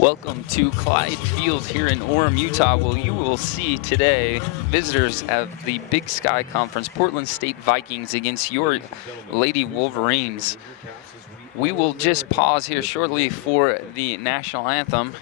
Welcome to Clyde Field here in Orem, Utah. Well, you will see today visitors of the Big Sky Conference, Portland State Vikings against your Lady Wolverines. We will just pause here shortly for the national anthem.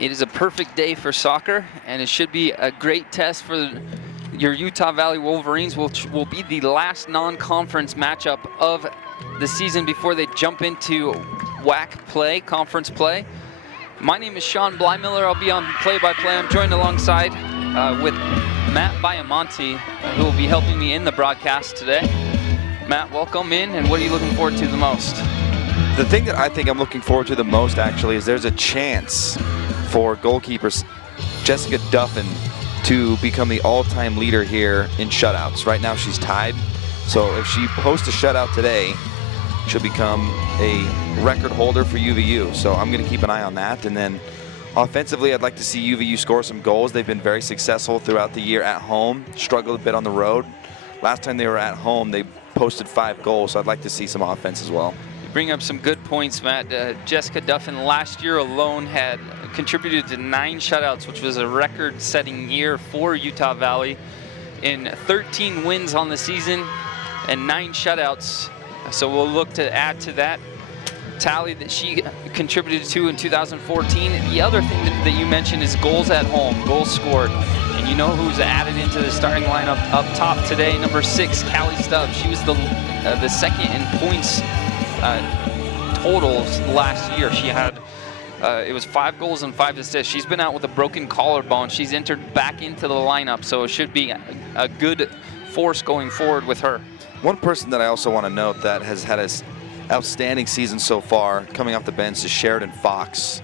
It is a perfect day for soccer, and it should be a great test for your Utah Valley Wolverines, which will be the last non-conference matchup of the season before they jump into WAC play, conference play. My name is Sean Blymiller. I'll be on play-by-play. I'm joined alongside with Matt Biamonte, who will be helping me in the broadcast today. Matt, welcome in, and what are you looking forward to the most? The thing that I think I'm looking forward to the most, actually, is there's a chance for goalkeeper Jessica Duffin to become the all-time leader here in shutouts. Right now she's tied, so if she posts a shutout today, she'll become a record holder for UVU. So I'm going to keep an eye on that. And then offensively, I'd like to see UVU score some goals. They've been very successful throughout the year at home, struggled a bit on the road. Last time they were at home, they posted 5 goals, so I'd like to see some offense as well. Bring up some good points, Matt. Jessica Duffin last year alone had contributed to 9 shutouts, which was a record-setting year for Utah Valley, in 13 wins on the season and 9 shutouts. So we'll look to add to that tally that she contributed to in 2014. The other thing that you mentioned is goals at home, goals scored. And you know who's added into the starting lineup up top today? Number 6, Callie Stubbs. She was the second in points totals last year. She had it was 5 goals and 5 assists. She's been out with a broken collarbone. She's entered back into the lineup, so it should be a good force going forward with her. One person that I also want to note that has had an outstanding season so far coming off the bench is Sheridan Fox.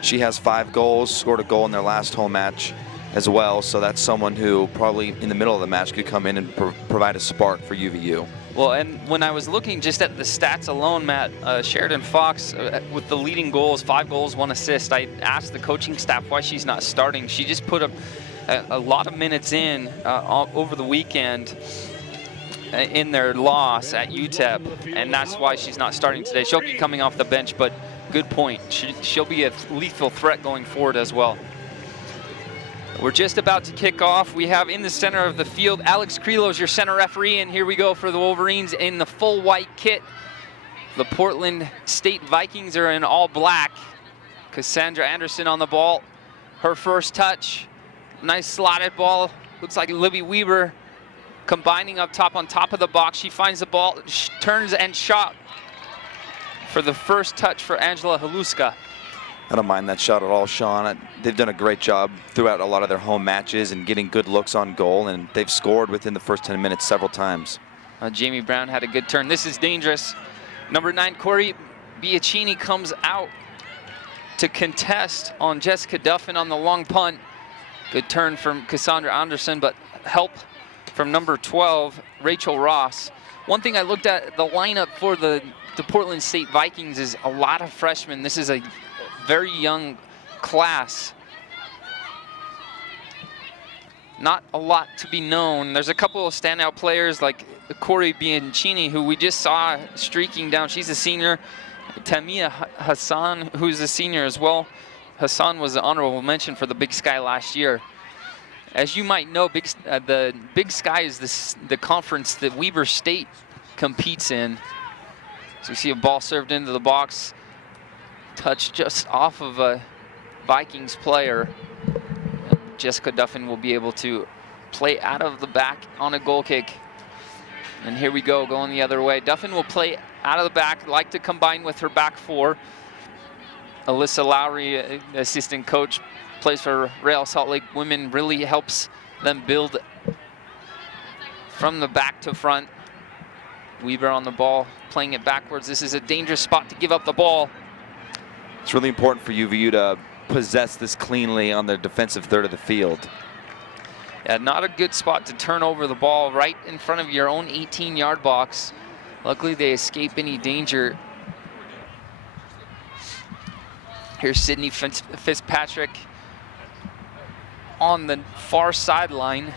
She has 5 goals, scored a goal in their last home match as well, so that's someone who probably in the middle of the match could come in and provide a spark for UVU. Well, and when I was looking just at the stats alone, Matt, Sheridan Fox with the leading goals, 5 goals, 1 assist, I asked the coaching staff why she's not starting. She just put a lot of minutes in over the weekend in their loss at UTEP, and that's why she's not starting today. She'll be coming off the bench, but good point. She'll be a lethal threat going forward as well. We're just about to kick off. We have in the center of the field, Alex Crelos, your center referee, and here we go for the Wolverines in the full white kit. The Portland State Vikings are in all black. Cassandra Anderson on the ball. Her first touch, nice slotted ball. Looks like Libby Weber combining up top on top of the box. She finds the ball, turns and shot for the first touch for Angela Haluska. I don't mind that shot at all, Sean. They've done a great job throughout a lot of their home matches and getting good looks on goal, and they've scored within the first 10 minutes several times. Jamie Brown had a good turn. This is dangerous. Number 9, Corey Biacchini comes out to contest on Jessica Duffin on the long punt. Good turn from Cassandra Anderson, but help from number 12, Rachel Ross. One thing I looked at, the lineup for the Portland State Vikings is a lot of freshmen. This is a very young class. Not a lot to be known. There's a couple of standout players like Corey Bianchini, who we just saw streaking down. She's a senior. Tamia Hassan, who's a senior as well. Hassan was an honorable mention for the Big Sky last year. As you might know, the Big Sky is the conference that Weber State competes in. So you see a ball served into the box, touched just off of a Vikings player. Jessica Duffin will be able to play out of the back on a goal kick. And here we go, going the other way. Duffin will play out of the back, like to combine with her back four. Alyssa Lowry, assistant coach, plays for Real Salt Lake Women, really helps them build from the back to front. Weber on the ball, playing it backwards. This is a dangerous spot to give up the ball. It's really important for UVU to possess this cleanly on the defensive third of the field. Yeah, not a good spot to turn over the ball right in front of your own 18-yard box. Luckily, they escape any danger. Here's Sydney Fitzpatrick on the far sideline.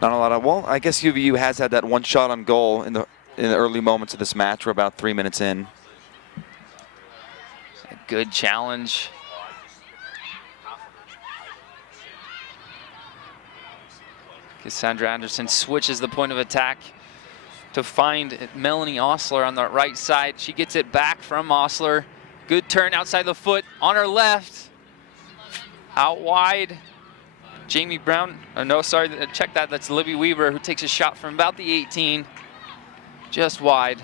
Not a lot of, well, I guess UVU has had that one shot on goal in the early moments of this match. We're about 3 minutes in. A good challenge. Cassandra Anderson switches the point of attack to find Melanie Osler on the right side. She gets it back from Osler. Good turn outside the foot on her left. Out wide. Jamie Brown, no, sorry, check that. That's Libby Weaver, who takes a shot from about the 18. Just wide.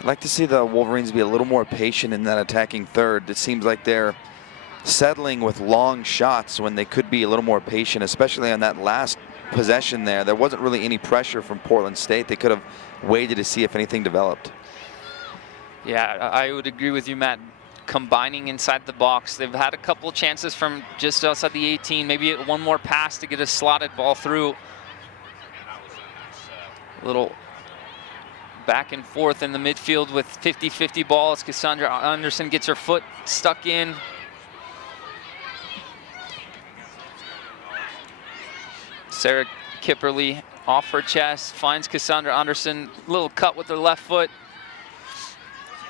I'd like to see the Wolverines be a little more patient in that attacking third. It seems like they're settling with long shots when they could be a little more patient, especially on that last possession there. There wasn't really any pressure from Portland State. They could have waited to see if anything developed. Yeah, I would agree with you, Matt. Combining inside the box. They've had a couple of chances from just outside the 18, maybe one more pass to get a slotted ball through. A little back and forth in the midfield with 50-50 ball as Cassandra Anderson gets her foot stuck in. Sarah Kipperly off her chest, finds Cassandra Anderson, little cut with her left foot.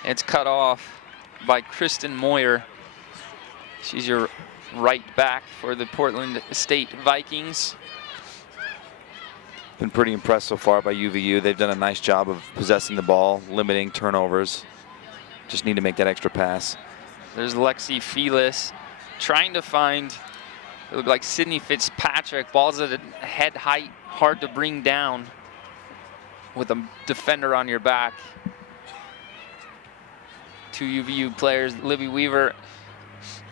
It's cut off by Kristen Moyer. She's your right back for the Portland State Vikings. Been pretty impressed so far by UVU. They've done a nice job of possessing the ball, limiting turnovers. Just need to make that extra pass. There's Lexi Felis trying to find, it looked like Sydney Fitzpatrick. Ball's at a head height, hard to bring down with a defender on your back. Two UVU players, Libby Weaver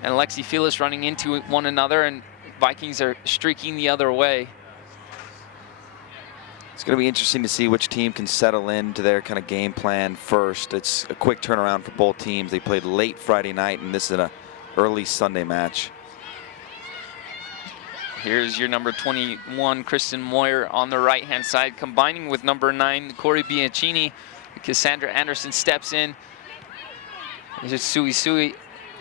and Lexi Felis, running into one another, and Vikings are streaking the other way. It's going to be interesting to see which team can settle into their kind of game plan first. It's a quick turnaround for both teams. They played late Friday night, and this is an early Sunday match. Here's your number 21, Kristen Moyer, on the right-hand side, combining with number 9, Corey Bianchini. Cassandra Anderson steps in. There's Sui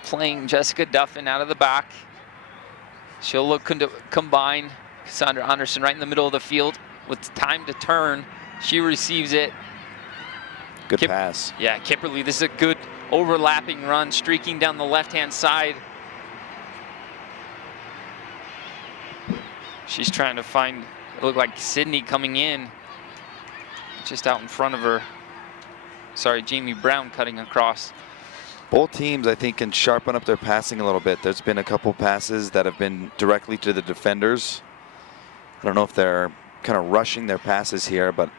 playing Jessica Duffin out of the back. She'll look to combine. Cassandra Anderson right in the middle of the field with time to turn. She receives it. Good pass. Yeah, Kipperly, this is a good overlapping run, streaking down the left-hand side. She's trying to find, it looked like Sydney coming in, just out in front of her. Sorry, Jamie Brown cutting across. Both teams, I think, can sharpen up their passing a little bit. There's been a couple passes that have been directly to the defenders. I don't know if they're kind of rushing their passes here, but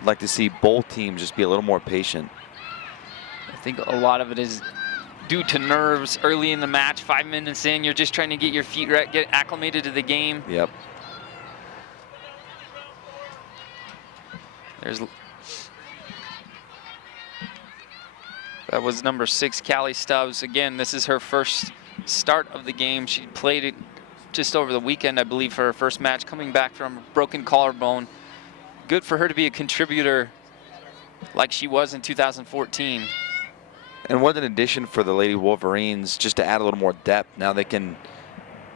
I'd like to see both teams just be a little more patient. I think a lot of it is due to nerves early in the match. 5 minutes in, you're just trying to get your feet right, get acclimated to the game. Yep. That was number 6, Callie Stubbs. Again, this is her first start of the game. She played it just over the weekend, I believe, for her first match, coming back from a broken collarbone. Good for her to be a contributor like she was in 2014. And what an addition for the Lady Wolverines, just to add a little more depth. Now they can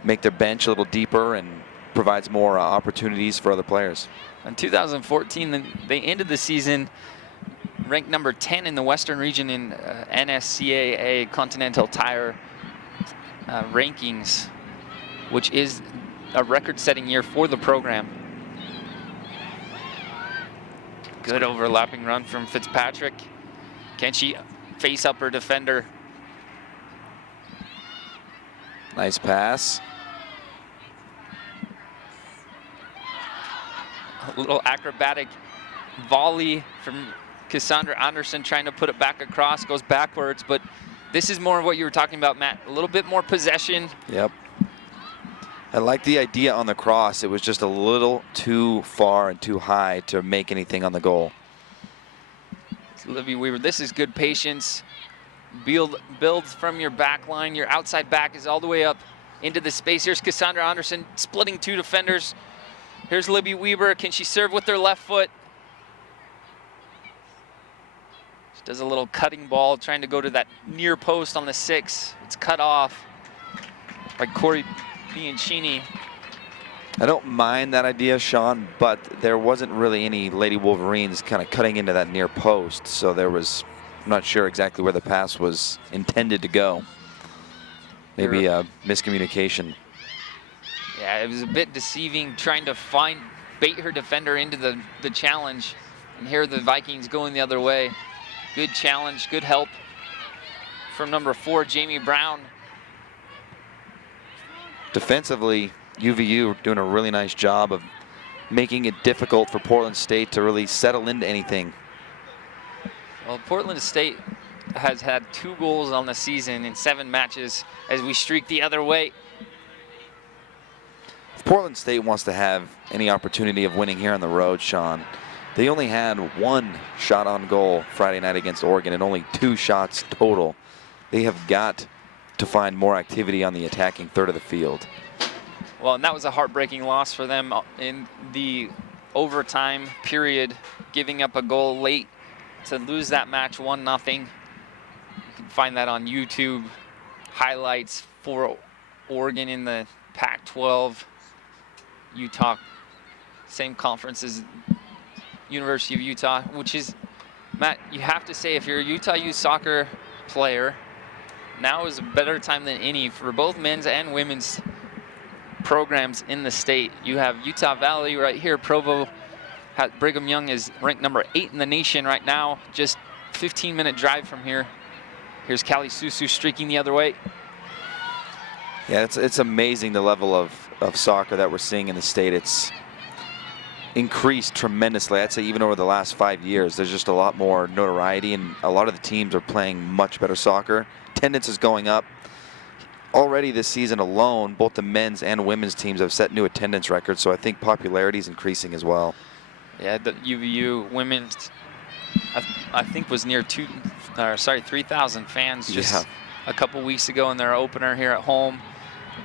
make their bench a little deeper and provides more opportunities for other players. In 2014, they ended the season ranked number 10 in the Western region in NCAA Continental Tire rankings, which is a record-setting year for the program. Good overlapping run from Fitzpatrick. Can she face up her defender? Nice pass. A little acrobatic volley from Cassandra Anderson, trying to put it back across, goes backwards, but this is more of what you were talking about, Matt. A little bit more possession. Yep. I like the idea on the cross. It was just a little too far and too high to make anything on the goal. Olivia Weaver, this is good patience. Builds from your back line. Your outside back is all the way up into the space. Here's Cassandra Anderson splitting two defenders. Here's Libby Weber. Can she serve with her left foot? She does a little cutting ball, trying to go to that near post on the 6. It's cut off by Corey Bianchini. I don't mind that idea, Sean, but there wasn't really any Lady Wolverines kind of cutting into that near post, so there was, I'm not sure exactly where the pass was intended to go. Maybe a miscommunication. Yeah, it was a bit deceiving, trying to bait her defender into the challenge. And here the Vikings going the other way. Good challenge, good help from number 4, Jamie Brown. Defensively, UVU doing a really nice job of making it difficult for Portland State to really settle into anything. Well, Portland State has had 2 goals on the season in 7 matches as we streak the other way. If Portland State wants to have any opportunity of winning here on the road, Sean, they only had 1 shot on goal Friday night against Oregon and only 2 shots total. They have got to find more activity on the attacking third of the field. Well, and that was a heartbreaking loss for them in the overtime period, giving up a goal late to lose that match 1-0. You can find that on YouTube. Highlights for Oregon in the Pac-12. Utah, same conference as University of Utah, which is, Matt, you have to say, if you're a Utah youth soccer player, now is a better time than any for both men's and women's programs in the state. You have Utah Valley right here. Provo, Brigham Young is ranked number 8 in the nation right now, just 15-minute drive from here. Here's Callie Susu streaking the other way. Yeah, it's amazing the level of soccer that we're seeing in the state. It's increased tremendously. I'd say even over the last 5 years, there's just a lot more notoriety, and a lot of the teams are playing much better soccer. Attendance is going up. Already this season alone, both the men's and women's teams have set new attendance records, so I think popularity is increasing as well. Yeah, the UVU women's, I think, was near 3,000 fans just a couple weeks ago in their opener here at home.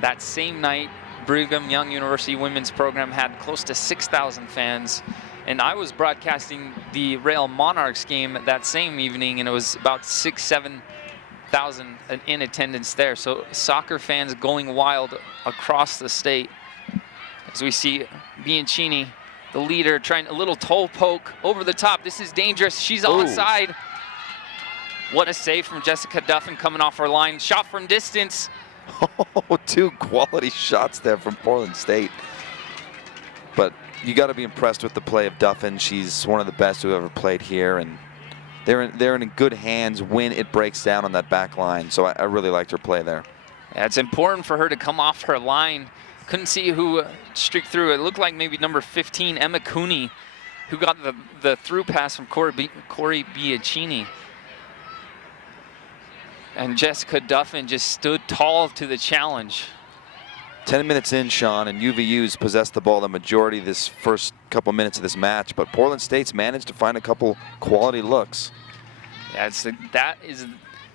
That same night, Brigham Young University women's program had close to 6,000 fans. And I was broadcasting the Rail Monarchs game that same evening, and it was about 6,000 to 7,000 in attendance there. So soccer fans going wild across the state. As we see Bianchini, the leader, trying a little toe poke over the top. This is dangerous. She's onside. What a save from Jessica Duffin coming off her line. Shot from distance. Oh, 2 quality shots there from Portland State. But you got to be impressed with the play of Duffin. She's one of the best who ever played here, and they're in good hands when it breaks down on that back line. So I really liked her play there. Yeah, it's important for her to come off her line. Couldn't see who streaked through. It looked like maybe number 15, Emma Cooney, who got the through pass from Corey Bianchini. And Jessica Duffin just stood tall to the challenge. 10 minutes in, Sean, and UVU's possessed the ball the majority of this first couple minutes of this match, but Portland State's managed to find a couple quality looks. Yeah, that is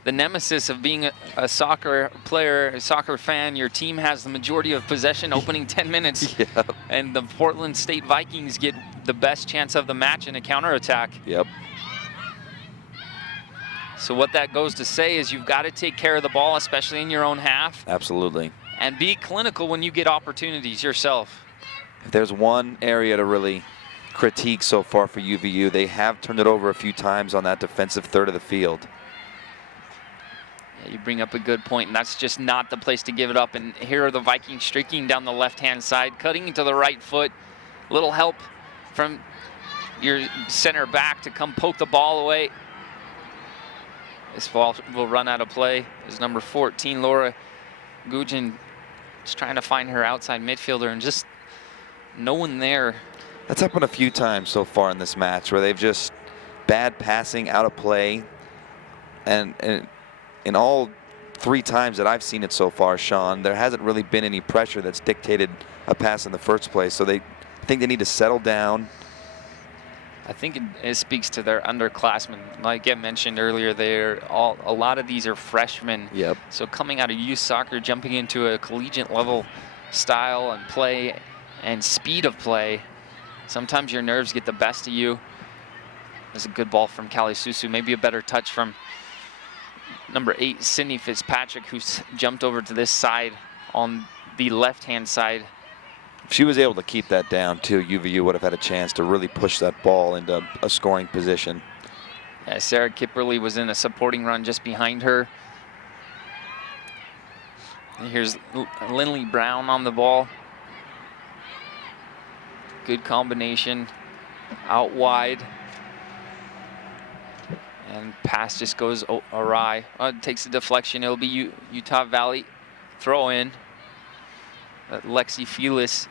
the nemesis of being a soccer player, a soccer fan. Your team has the majority of possession opening 10 minutes, Yep. And the Portland State Vikings get the best chance of the match in a counterattack. Yep. So what that goes to say is you've got to take care of the ball, especially in your own half. Absolutely. And be clinical when you get opportunities yourself. If there's one area to really critique so far for UVU, they have turned it over a few times on that defensive third of the field. Yeah, you bring up a good point, and that's just not the place to give it up. And here are the Vikings streaking down the left-hand side, cutting into the right foot. Little help from your center back to come poke the ball away. This ball will run out of play. Is number 14, Laura Gugin, just trying to find her outside midfielder, and just no one there. That's happened a few times so far in this match where they've just bad passing, out of play. And in all 3 times that I've seen it so far, Sean, there hasn't really been any pressure that's dictated a pass in the first place. So I think they need to settle down. I think it speaks to their underclassmen. Like I mentioned earlier, a lot of these are freshmen. Yep. So coming out of youth soccer, jumping into a collegiate level style and play and speed of play, sometimes your nerves get the best of you. There's a good ball from Callie Susu. Maybe a better touch from number 8, Sydney Fitzpatrick, who's jumped over to this side on the left-hand side. If she was able to keep that down too, UVU would have had a chance to really push that ball into a scoring position. Yeah, Sarah Kipperly was in a supporting run just behind her. And here's Lindley Brown on the ball. Good combination, out wide. And pass just goes awry. It takes a deflection. It'll be Utah Valley throw in. Lexi Felis,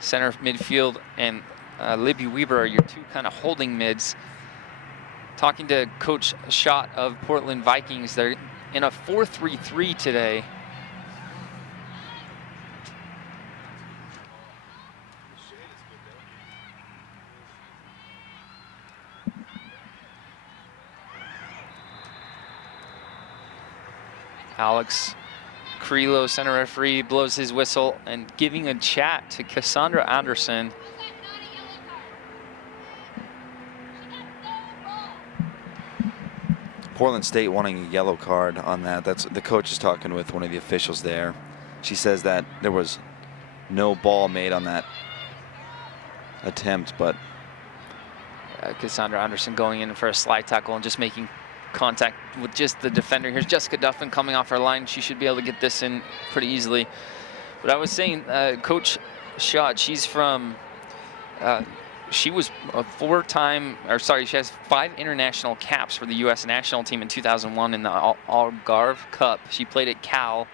center midfield, and Libby Weber are your 2 kind of holding mids. Talking to Coach Schott of Portland Vikings, they're in a 4-3-3 today. Alex Creelo, center referee, blows his whistle and giving a chat to Cassandra Anderson. Portland State wanting a yellow card on that. That's the coach is talking with one of the officials there. She says that there was no ball made on that attempt, but Cassandra Anderson going in for a slide tackle and just making contact with just the defender. Here's Jessica Duffin coming off her line. She should be able to get this in pretty easily. But I was saying, Coach Schott, she's from, she was a 4-time, or sorry, she has 5 international caps for the U.S. national team in 2001 in the Algarve Cup. She played at Cal.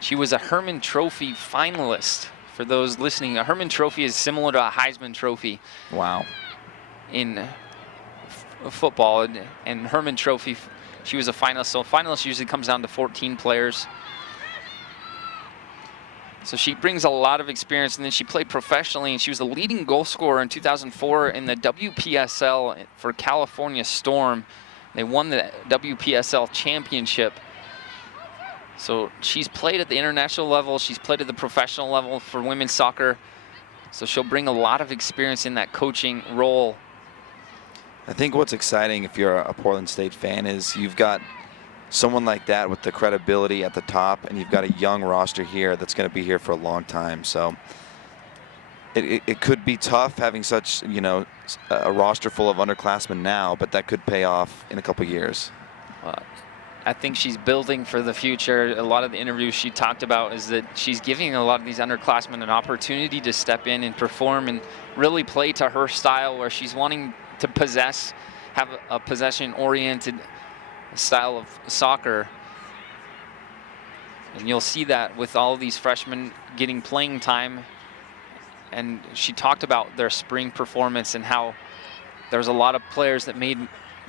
She was a Herman Trophy finalist. For those listening, a Herman Trophy is similar to a Heisman Trophy. wow. In football, and Herman Trophy, she was a finalist. So a finalist usually comes down to 14 players. So she brings a lot of experience, and then she played professionally, and she was the leading goal scorer in 2004 in the WPSL for California Storm. They won the WPSL championship. So she's played at the international level. She's played at the professional level for women's soccer. So she'll bring a lot of experience in that coaching role. I think what's exciting if you're a Portland State fan is you've got someone like that with the credibility at the top, and you've got a young roster here that's going to be here for a long time. So it could be tough having such, a roster full of underclassmen now, but that could pay off in a couple years. I think she's building for the future. A lot of the interviews she talked about is that she's giving a lot of these underclassmen an opportunity to step in and perform and really play to her style, where she's wanting to have a possession-oriented style of soccer. And you'll see that with all of these freshmen getting playing time. And she talked about their spring performance and how there's a lot of players that made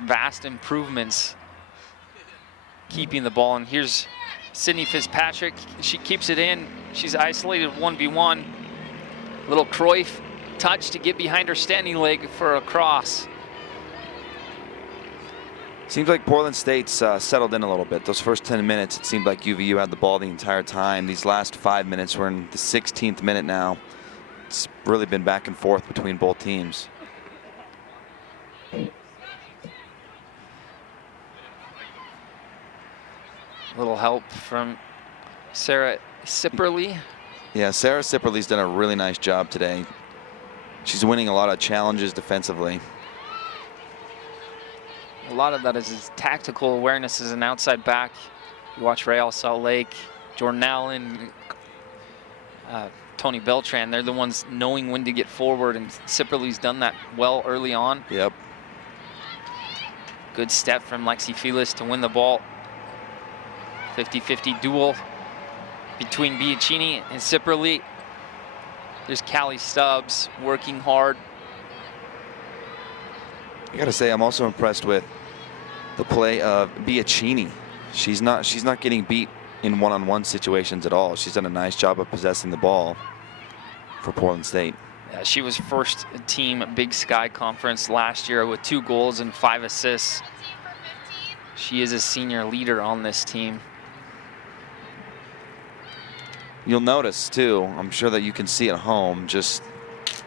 vast improvements keeping the ball. And here's Sydney Fitzpatrick. She keeps it in. She's isolated 1v1. Little Cruyff touch to get behind her standing leg for a cross. Seems like Portland State's settled in a little bit. Those first 10 minutes, it seemed like UVU had the ball the entire time. These last 5 minutes, we're in the 16th minute now. It's really been back and forth between both teams. Little help from Sarah Sipperly. Yeah, Sarah Sipperly's done a really nice job today. She's winning a lot of challenges defensively. A lot of that is his tactical awareness as an outside back. You watch Real Salt Lake, Jordan Allen, Tony Beltran. They're the ones knowing when to get forward, and Sipperly's done that well early on. Yep. Good step from Lexi Felix to win the ball. 50-50 duel between Bianchini and Sipperly. There's Callie Stubbs working hard. I gotta say, I'm also impressed with the play of Bianchini. She's not getting beat in one-on-one situations at all. She's done a nice job of possessing the ball for Portland State. Yeah, she was first team Big Sky Conference last year with 2 goals and 5 assists. She is a senior leader on this team. You'll notice too, I'm sure that you can see at home, just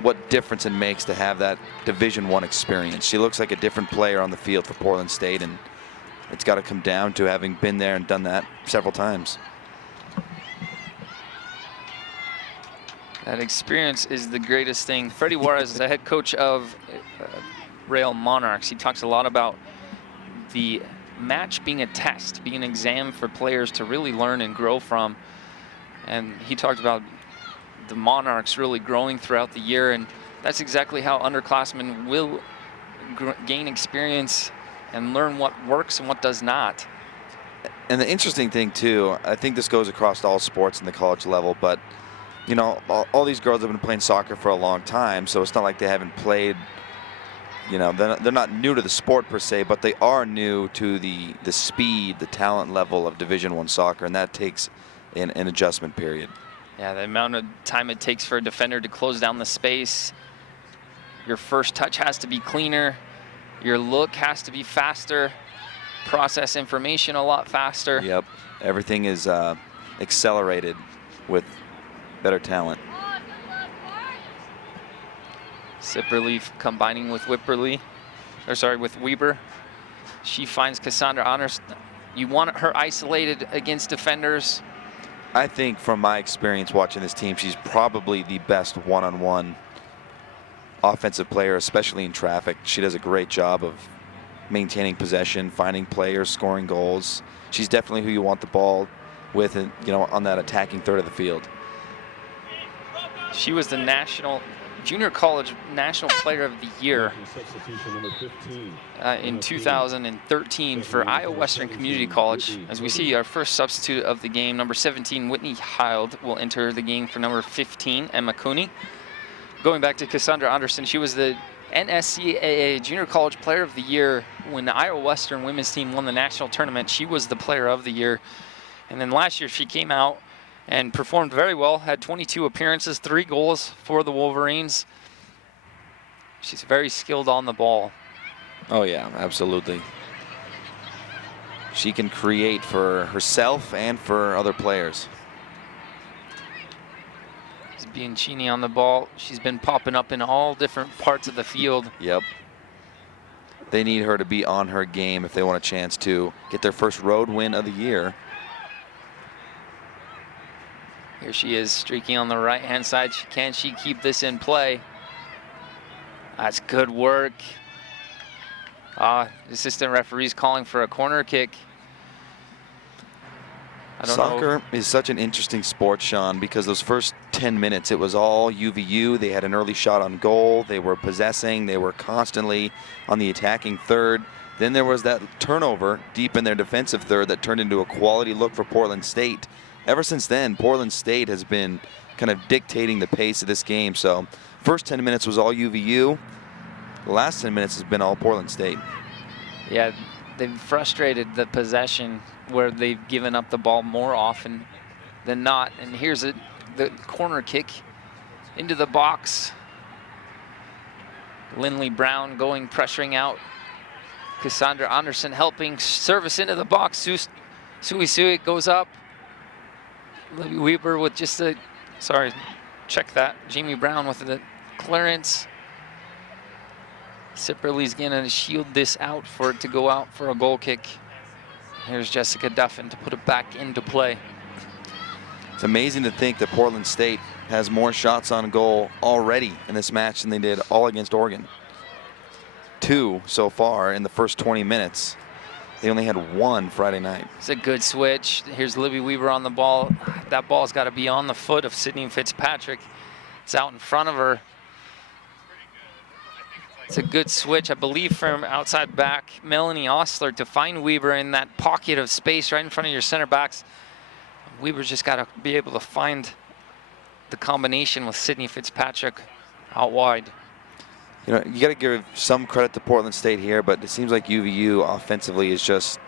what difference it makes to have that Division I experience. She looks like a different player on the field for Portland State, and it's got to come down to having been there and done that several times. That experience is the greatest thing. Freddie Juarez is the head coach of Rail Monarchs. He talks a lot about the match being a test, being an exam for players to really learn and grow from. And he talked about the Monarchs really growing throughout the year, and that's exactly how underclassmen will gain experience and learn what works and what does not. And the interesting thing too, I think this goes across all sports in the college level, but you know, all these girls have been playing soccer for a long time, so it's not like they haven't played, you know, they're not new to the sport per se, but they are new to the speed, the talent level of Division I soccer, and that takes an adjustment period. Yeah, the amount of time it takes for a defender to close down the space. Your first touch has to be cleaner. Your look has to be faster. Process information a lot faster. Yep, everything is accelerated with better talent. Sipperly combining with with Weber. She finds Cassandra Honors. You want her isolated against defenders. I think from my experience watching this team, she's probably the best one-on-one offensive player, especially in traffic. She does a great job of maintaining possession, finding players, scoring goals. She's definitely who you want the ball with, and you know, on that attacking third of the field. She was the Junior College National Player of the Year in 2013 for Iowa Western Community College. As we see, our first substitute of the game, number 17, Whitney Hild, will enter the game for number 15, Emma Cooney. Going back to Cassandra Anderson, she was the NCAA Junior College Player of the Year when the Iowa Western women's team won the national tournament. She was the Player of the Year. And then last year she came out and performed very well, had 22 appearances, 3 goals for the Wolverines. She's very skilled on the ball. Oh yeah, absolutely. She can create for herself and for other players. There's Bianchini on the ball. She's been popping up in all different parts of the field. Yep. They need her to be on her game if they want a chance to get their first road win of the year. Here she is streaking on the right-hand side. Can she keep this in play? That's good work. The assistant referee's calling for a corner kick. I don't know. Soccer is such an interesting sport, Sean, because those first 10 minutes, it was all UVU. They had an early shot on goal. They were possessing. They were constantly on the attacking third. Then there was that turnover deep in their defensive third that turned into a quality look for Portland State. Ever since then, Portland State has been kind of dictating the pace of this game. So first 10 minutes was all UVU. The last 10 minutes has been all Portland State. Yeah, they've frustrated the possession where they've given up the ball more often than not. And here's the corner kick into the box. Lindley Brown pressuring out. Cassandra Anderson helping service into the box. Sui goes up. Libby Weber with just a, check that. Jamie Brown with the clearance. Sipperly's gonna shield this out for it to go out for a goal kick. Here's Jessica Duffin to put it back into play. It's amazing to think that Portland State has more shots on goal already in this match than they did all against Oregon. 2 so far in the first 20 minutes. They only had 1 Friday night. It's a good switch. Here's Libby Weaver on the ball. That ball's got to be on the foot of Sydney Fitzpatrick. It's out in front of her. It's a good switch, I believe, from outside back Melanie Ostler to find Weaver in that pocket of space right in front of your center backs. Weaver's just got to be able to find the combination with Sydney Fitzpatrick out wide. You know, you got to give some credit to Portland State here, but it seems like UVU offensively is just,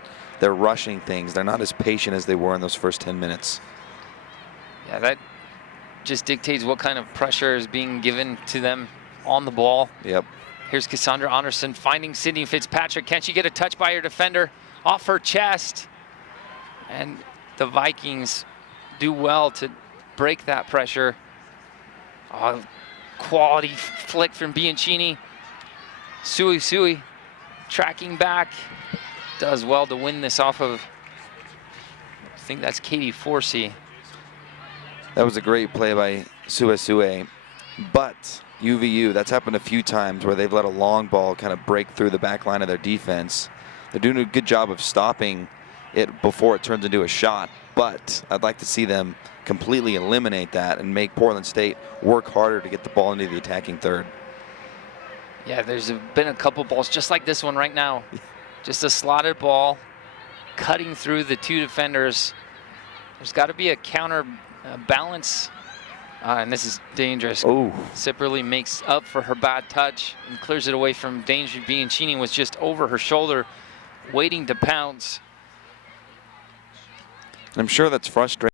they're rushing things. They're not as patient as they were in those first 10 minutes. Yeah, that just dictates what kind of pressure is being given to them on the ball. Yep. Here's Cassandra Anderson finding Sydney Fitzpatrick. Can she get a touch by her defender? Off her chest. And the Vikings do well to break that pressure. Oh, quality flick from Bianchini. Sui tracking back. Does well to win this off of, I think that's Katie Forsey. That was a great play by Sui. But UVU, that's happened a few times where they've let a long ball kind of break through the back line of their defense. They're doing a good job of stopping it before it turns into a shot, but I'd like to see them completely eliminate that and make Portland State work harder to get the ball into the attacking third. Yeah, there's been a couple balls just like this one right now. Just a slotted ball cutting through the 2 defenders. There's got to be a counter balance, and this is dangerous. Oh. Sipperly makes up for her bad touch and clears it away from danger. Bianchini was just over her shoulder, waiting to pounce. I'm sure that's frustrating.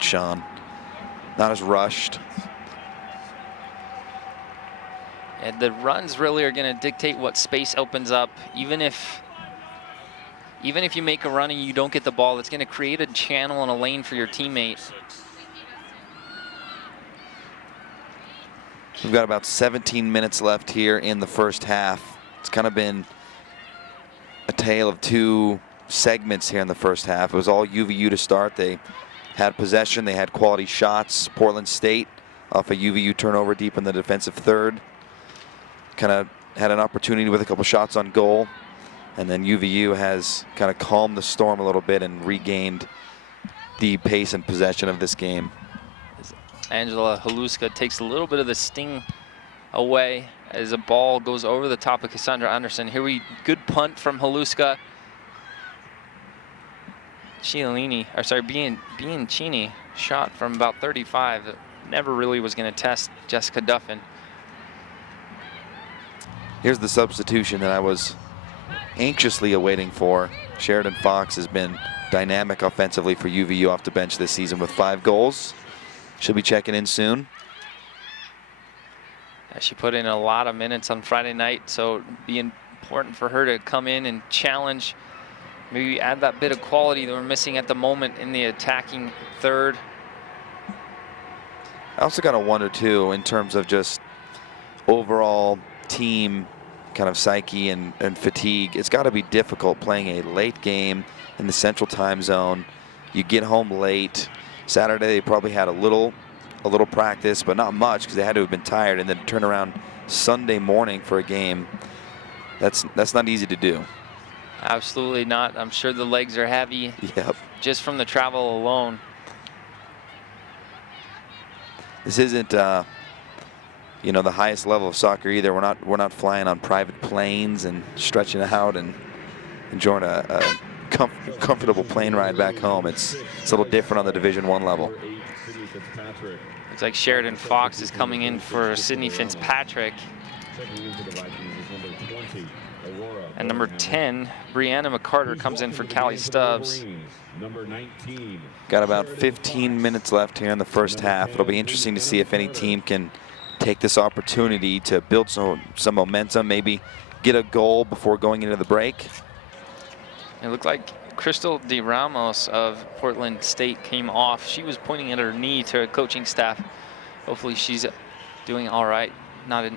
Sean, not as rushed. And the runs really are going to dictate what space opens up. Even if you make a run and you don't get the ball, it's going to create a channel and a lane for your teammate. We've got about 17 minutes left here in the first half. It's kind of been a tale of 2 segments here in the first half. It was all UVU to start. They had possession, they had quality shots. Portland State off a UVU turnover deep in the defensive third. Kind of had an opportunity with a couple shots on goal. And then UVU has kind of calmed the storm a little bit and regained the pace and possession of this game. Angela Haluska takes a little bit of the sting away as a ball goes over the top of Cassandra Anderson. Good punt from Haluska. Bianchini shot from about 35. That never really was going to test Jessica Duffin. Here's the substitution that I was anxiously awaiting for. Sheridan Fox has been dynamic offensively for UVU off the bench this season with 5 goals. She'll be checking in soon. She put in a lot of minutes on Friday night, so it'd be important for her to come in and challenge, maybe add that bit of quality that we're missing at the moment in the attacking third. I also got to wonder too, in terms of just overall team kind of psyche and fatigue. It's got to be difficult playing a late game in the Central Time Zone. You get home late. Saturday they probably had a little practice, but not much because they had to have been tired, and then turn around Sunday morning for a game. That's not easy to do. Absolutely not. I'm sure the legs are heavy. Yep. Just from the travel alone. This isn't you know, the highest level of soccer either. We're not flying on private planes and stretching out and enjoying a comfortable plane ride back home. It's a little different on the Division I level. Looks like Sheridan Fox is coming in for Sydney Fitzpatrick. And number 10, Brianna McCarter, comes in for Callie Stubbs. Got about 15 minutes left here in the first half. It'll be interesting to see if any team can take this opportunity to build some momentum, maybe get a goal before going into the break. It looked like Crystal De Ramos of Portland State came off. She was pointing at her knee to her coaching staff. Hopefully she's doing all right. Not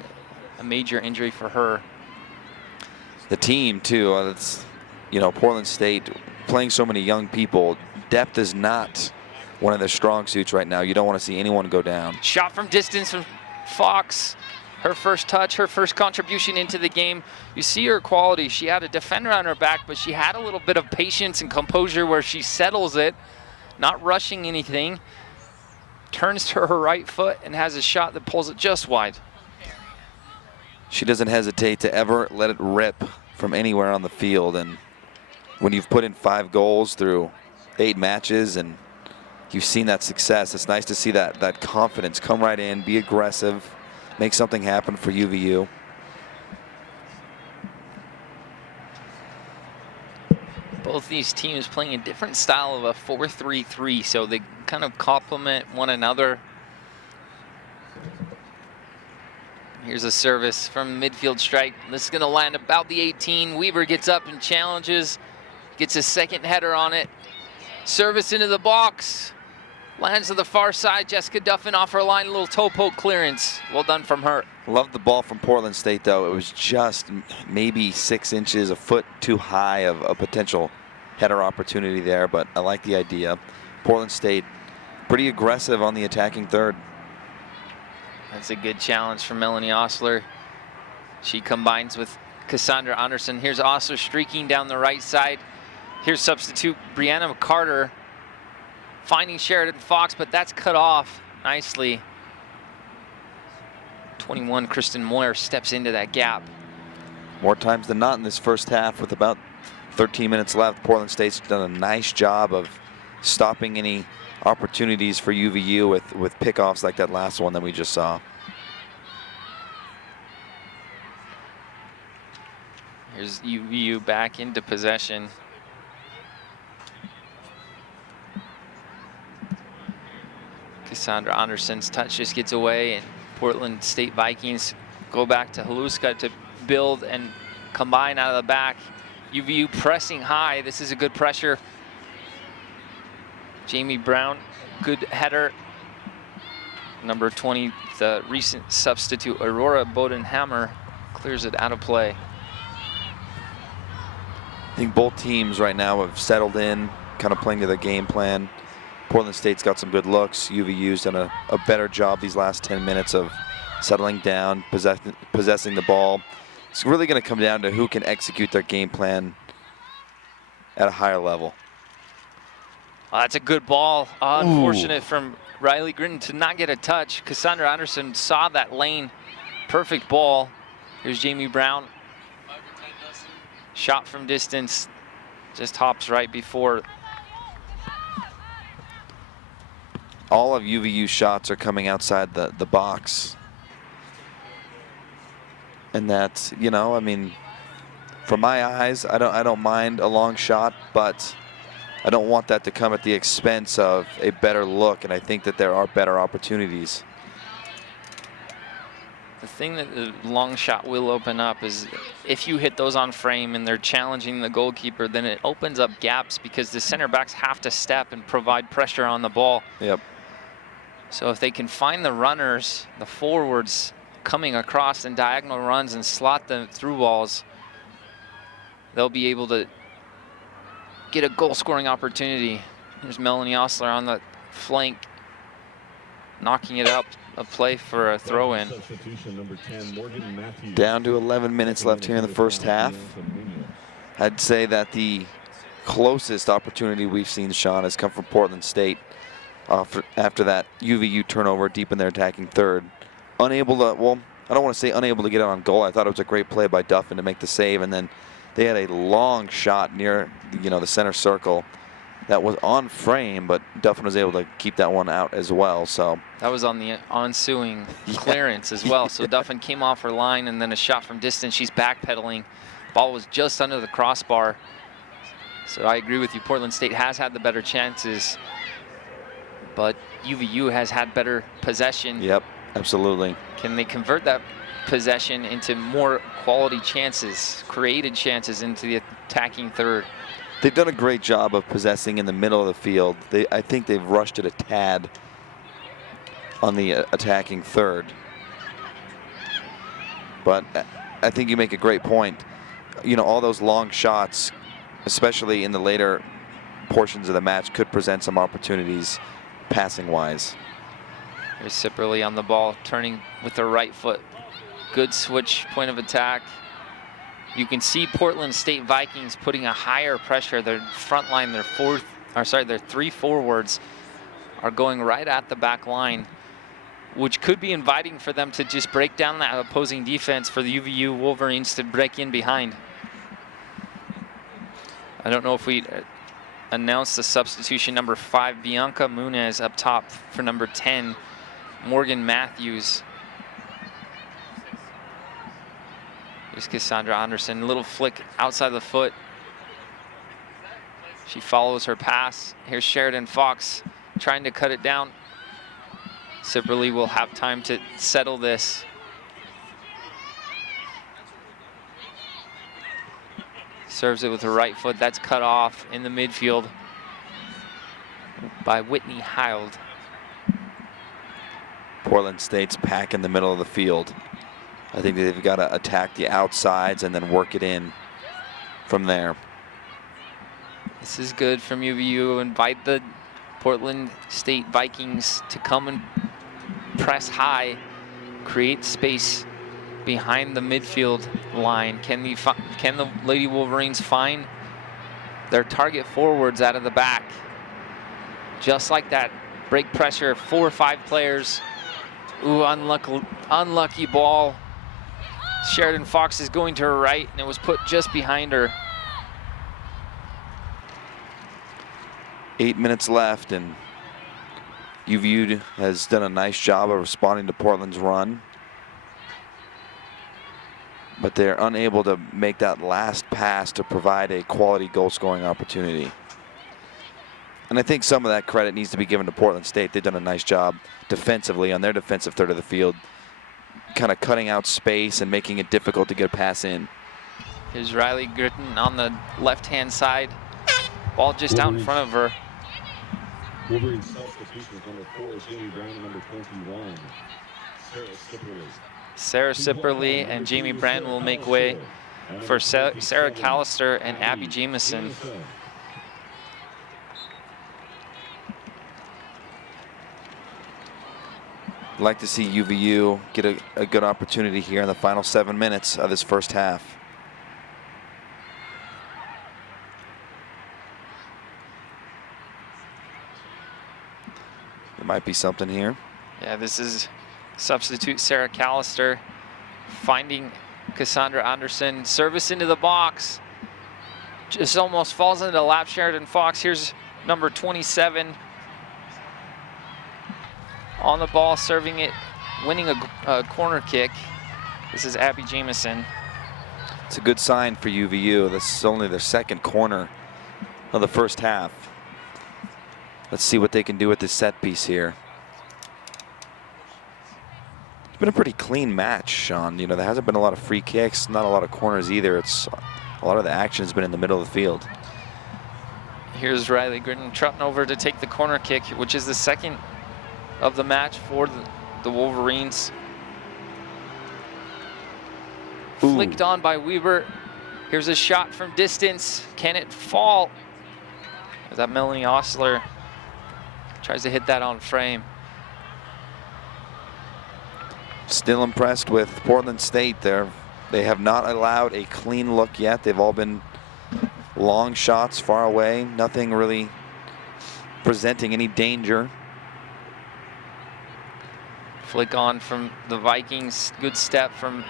a major injury for her. The team too, you know, Portland State playing so many young people. Depth is not one of their strong suits right now. You don't want to see anyone go down. Shot from distance from Fox. Her first touch, her first contribution into the game. You see her quality. She had a defender on her back, but she had a little bit of patience and composure where she settles it, not rushing anything. Turns to her right foot and has a shot that pulls it just wide. She doesn't hesitate to ever let it rip from anywhere on the field. And when you've put in 5 goals through 8 matches and you've seen that success, it's nice to see that confidence come right in, be aggressive, make something happen for UVU. Both these teams playing a different style of a 4-3-3, so they kind of complement one another. Here's a service from midfield strike. This is going to land about the 18. Weaver gets up and challenges, gets a second header on it. Service into the box. Lands to the far side. Jessica Duffin off her line. A little toe poke clearance. Well done from her. Love the ball from Portland State, though. It was just maybe 6 inches, a foot too high of a potential header opportunity there, but I like the idea. Portland State pretty aggressive on the attacking third. That's a good challenge for Melanie Osler. She combines with Cassandra Anderson. Here's Osler streaking down the right side. Here's substitute Brianna Carter finding Sheridan Fox, but that's cut off nicely. 21, Kristen Moyer steps into that gap. More times than not in this first half with about 13 minutes left, Portland State's done a nice job of stopping any opportunities for UVU with pickoffs like that last one that we just saw. Here's UVU back into possession. Cassandra Anderson's touch just gets away, and Portland State Vikings go back to Haluska to build and combine out of the back. UVU pressing high. This is a good pressure. Jamie Brown, good header. Number 20, the recent substitute, Aurora Bodenhammer, clears it out of play. I think both teams right now have settled in, kind of playing to their game plan. Portland State's got some good looks. UVU's done a better job these last 10 minutes of settling down, possessing the ball. It's really going to come down to who can execute their game plan at a higher level. That's a good ball. Unfortunate from Riley Gritton to not get a touch. Cassandra Anderson saw that lane. Perfect ball. Here's Jamie Brown. Shot from distance. Just hops right before. All of UVU's shots are coming outside the box. And that's, you know, I mean, from my eyes, I don't mind a long shot, but I don't want that to come at the expense of a better look, and I think that there are better opportunities. The thing that the long shot will open up is if you hit those on frame and they're challenging the goalkeeper, then it opens up gaps because the center backs have to step and provide pressure on the ball. Yep. So if they can find the runners, the forwards coming across and diagonal runs and slot them through balls, they'll be able to get a goal scoring opportunity. There's Melanie Osler on the flank, knocking it up, a play for a throw in. Down to 11 minutes left here in the first half. I'd say that the closest opportunity we've seen, Sean, has come from Portland State after that UVU turnover deep in their attacking third. Unable to, well, I don't want to say unable to get it on goal. I thought it was a great play by Duffin to make the save, and then they had a long shot near, you know, the center circle that was on frame, but Duffin was able to keep that one out as well. So that was on the ensuing clearance as well. So Duffin came off her line, and then a shot from distance. She's backpedaling. Ball was just under the crossbar. So I agree with you. Portland State has had the better chances, but UVU has had better possession. Yep, absolutely. Can they convert that possession into more quality chances, created chances into the attacking third? They've done a great job of possessing in the middle of the field. I think they've rushed it a tad on the attacking third. But I think you make a great point. You know, all those long shots, especially in the later portions of the match, could present some opportunities passing-wise. Here's Sipperly on the ball, turning with the right foot. Good switch, point of attack. You can see Portland State Vikings putting a higher pressure. Their front line, their three forwards are going right at the back line, which could be inviting for them to just break down that opposing defense for the UVU Wolverines to break in behind. I don't know if we announced the substitution. Number 5, Bianca Munez up top for number 10, Morgan Matthews. Here's Cassandra Anderson, little flick outside the foot. She follows her pass. Here's Sheridan Fox trying to cut it down. Sipperly will have time to settle this. Serves it with the right foot. That's cut off in the midfield by Whitney Hild. Portland State's pack in the middle of the field. I think they've got to attack the outsides and then work it in from there. This is good from UVU. Invite the Portland State Vikings to come and press high, create space behind the midfield line. Can the Lady Wolverines find their target forwards out of the back? Just like that, break pressure, 4 or 5 players. Ooh, unlucky ball. Sheridan Fox is going to her right, and it was put just behind her. 8 minutes left, and UVU has done a nice job of responding to Portland's run. But they're unable to make that last pass to provide a quality goal-scoring opportunity. And I think some of that credit needs to be given to Portland State. They've done a nice job defensively on their defensive third of the field, kind of cutting out space and making it difficult to get a pass in. Here's Riley Gritton on the left-hand side. Ball just out in front of her. Wolverine substitution number 4 is Jamie Brown, and number 21, Sarah Sipperly. Sarah Sipperly and Jamie Brand will make way for Sarah Callister and Abby Jameson. I'd like to see UVU get a good opportunity here in the final 7 minutes of this first half. There might be something here. Yeah, this is substitute Sarah Callister finding Cassandra Anderson. Service into the box. Just almost falls into the lap. Sheridan Fox. Here's number 27 on the ball, serving it, winning a corner kick. This is Abby Jameson. It's a good sign for UVU. This is only their second corner of the first half. Let's see what they can do with this set piece here. It's been a pretty clean match, Sean. You know, there hasn't been a lot of free kicks, not a lot of corners either. It's a lot of the action has been in the middle of the field. Here's Riley Gritton trotting over to take the corner kick, which is the second of the match for the Wolverines. Ooh. Flicked on by Weber. Here's a shot from distance. Can it fall? Is that Melanie Osler tries to hit that on frame? Still impressed with Portland State there. They have not allowed a clean look yet. They've all been long shots far away. Nothing really presenting any danger. Flick on from the Vikings. Good step from,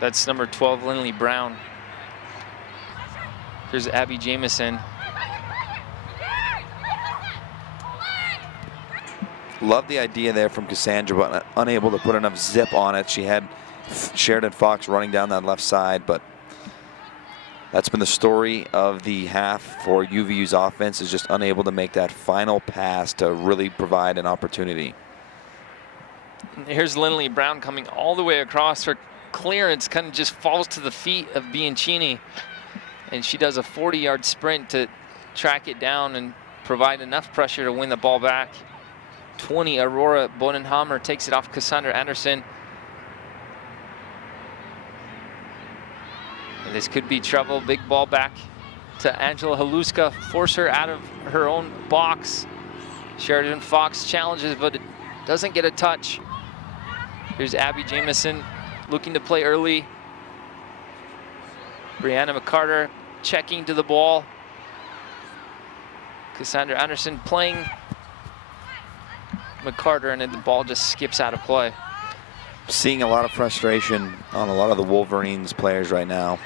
that's number 12, Lindley Brown. Here's Abby Jameson. Love the idea there from Cassandra, but unable to put enough zip on it. She had Sheridan Fox running down that left side, but that's been the story of the half for UVU's offense, is just unable to make that final pass to really provide an opportunity. Here's Lindley Brown coming all the way across. Her clearance kind of just falls to the feet of Bianchini, and she does a 40-yard sprint to track it down and provide enough pressure to win the ball back. 20, Aurora Bonenhammer takes it off Cassandra Anderson. And this could be trouble. Big ball back to Angela Haluska. Force her out of her own box. Sheridan Fox challenges, but it doesn't get a touch. Here's Abby Jamison looking to play early. Brianna McCarter checking to the ball. Cassandra Anderson playing McCarter, and the ball just skips out of play. Seeing a lot of frustration on a lot of the Wolverines players right now.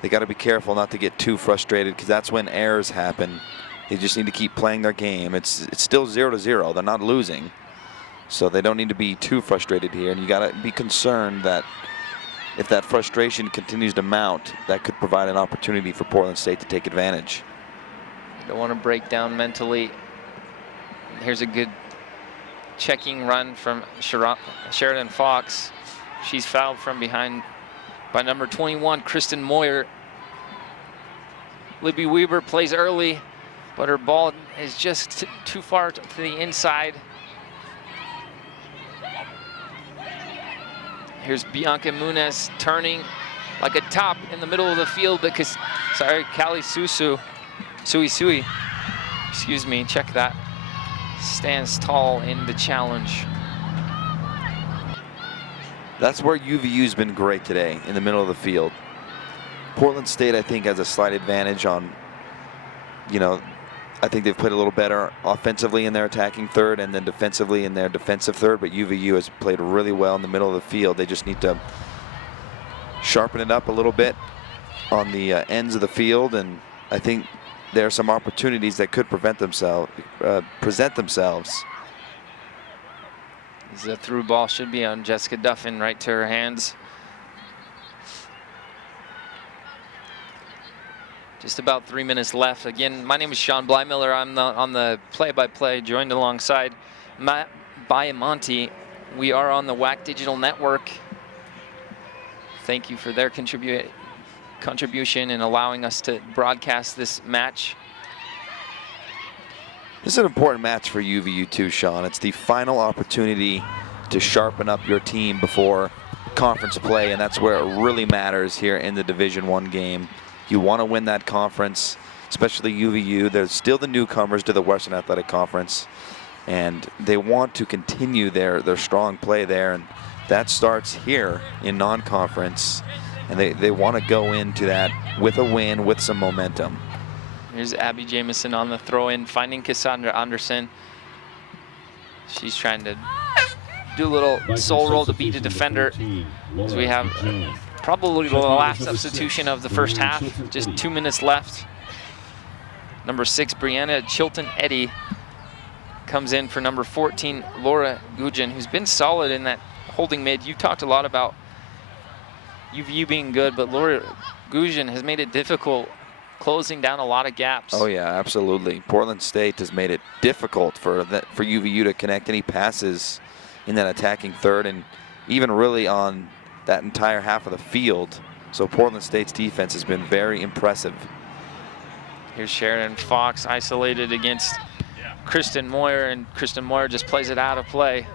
They got to be careful not to get too frustrated, because that's when errors happen. They just need to keep playing their game. It's still 0-0. They're not losing. So they don't need to be too frustrated here. And you got to be concerned that if that frustration continues to mount, that could provide an opportunity for Portland State to take advantage. Don't want to break down mentally. Here's a good checking run from Sheridan Fox. She's fouled from behind by number 21, Kristen Moyer. Libby Weber plays early, but her ball is just too far to the inside. Here's Bianca Munez turning like a top in the middle of the field, because, Callie Sui, excuse me, check that, stands tall in the challenge. That's where UVU's been great today, in the middle of the field. Portland State, I think, has a slight advantage on, I think they've played a little better offensively in their attacking third, and then defensively in their defensive third, but UVU has played really well in the middle of the field. They just need to sharpen it up a little bit on the ends of the field, and I think there are some opportunities that could present themselves. The through ball should be on Jessica Duffin, right to her hands. Just about 3 minutes left. Again, my name is Sean Blymiller. I'm on the play-by-play, joined alongside Matt Biamonte. We are on the WAC Digital Network. Thank you for their contribution in allowing us to broadcast this match. This is an important match for UVU too, Sean. It's the final opportunity to sharpen up your team before conference play, and that's where it really matters here in the Division I game. You want to win that conference, especially UVU. They're still the newcomers to the Western Athletic Conference, and they want to continue their strong play there, and that starts here in non-conference, and they want to go into that with a win, with some momentum. Here's Abby Jamison on the throw-in, finding Cassandra Anderson. She's trying to do a little soul roll to beat a defender. So we have probably the last substitution of the first half. Just 2 minutes left. Number 6, Brianna Chilton-Eddy comes in for number 14, Laura Gugin, who's been solid in that holding mid. You talked a lot about UVU being good, but Laura Gugin has made it difficult, closing down a lot of gaps. Oh yeah, absolutely. Portland State has made it difficult for UVU to connect any passes in that attacking third, and even really on that entire half of the field. So Portland State's defense has been very impressive. Here's Sheridan Fox isolated against Kristen Moyer, and Kristen Moyer just plays it out of play.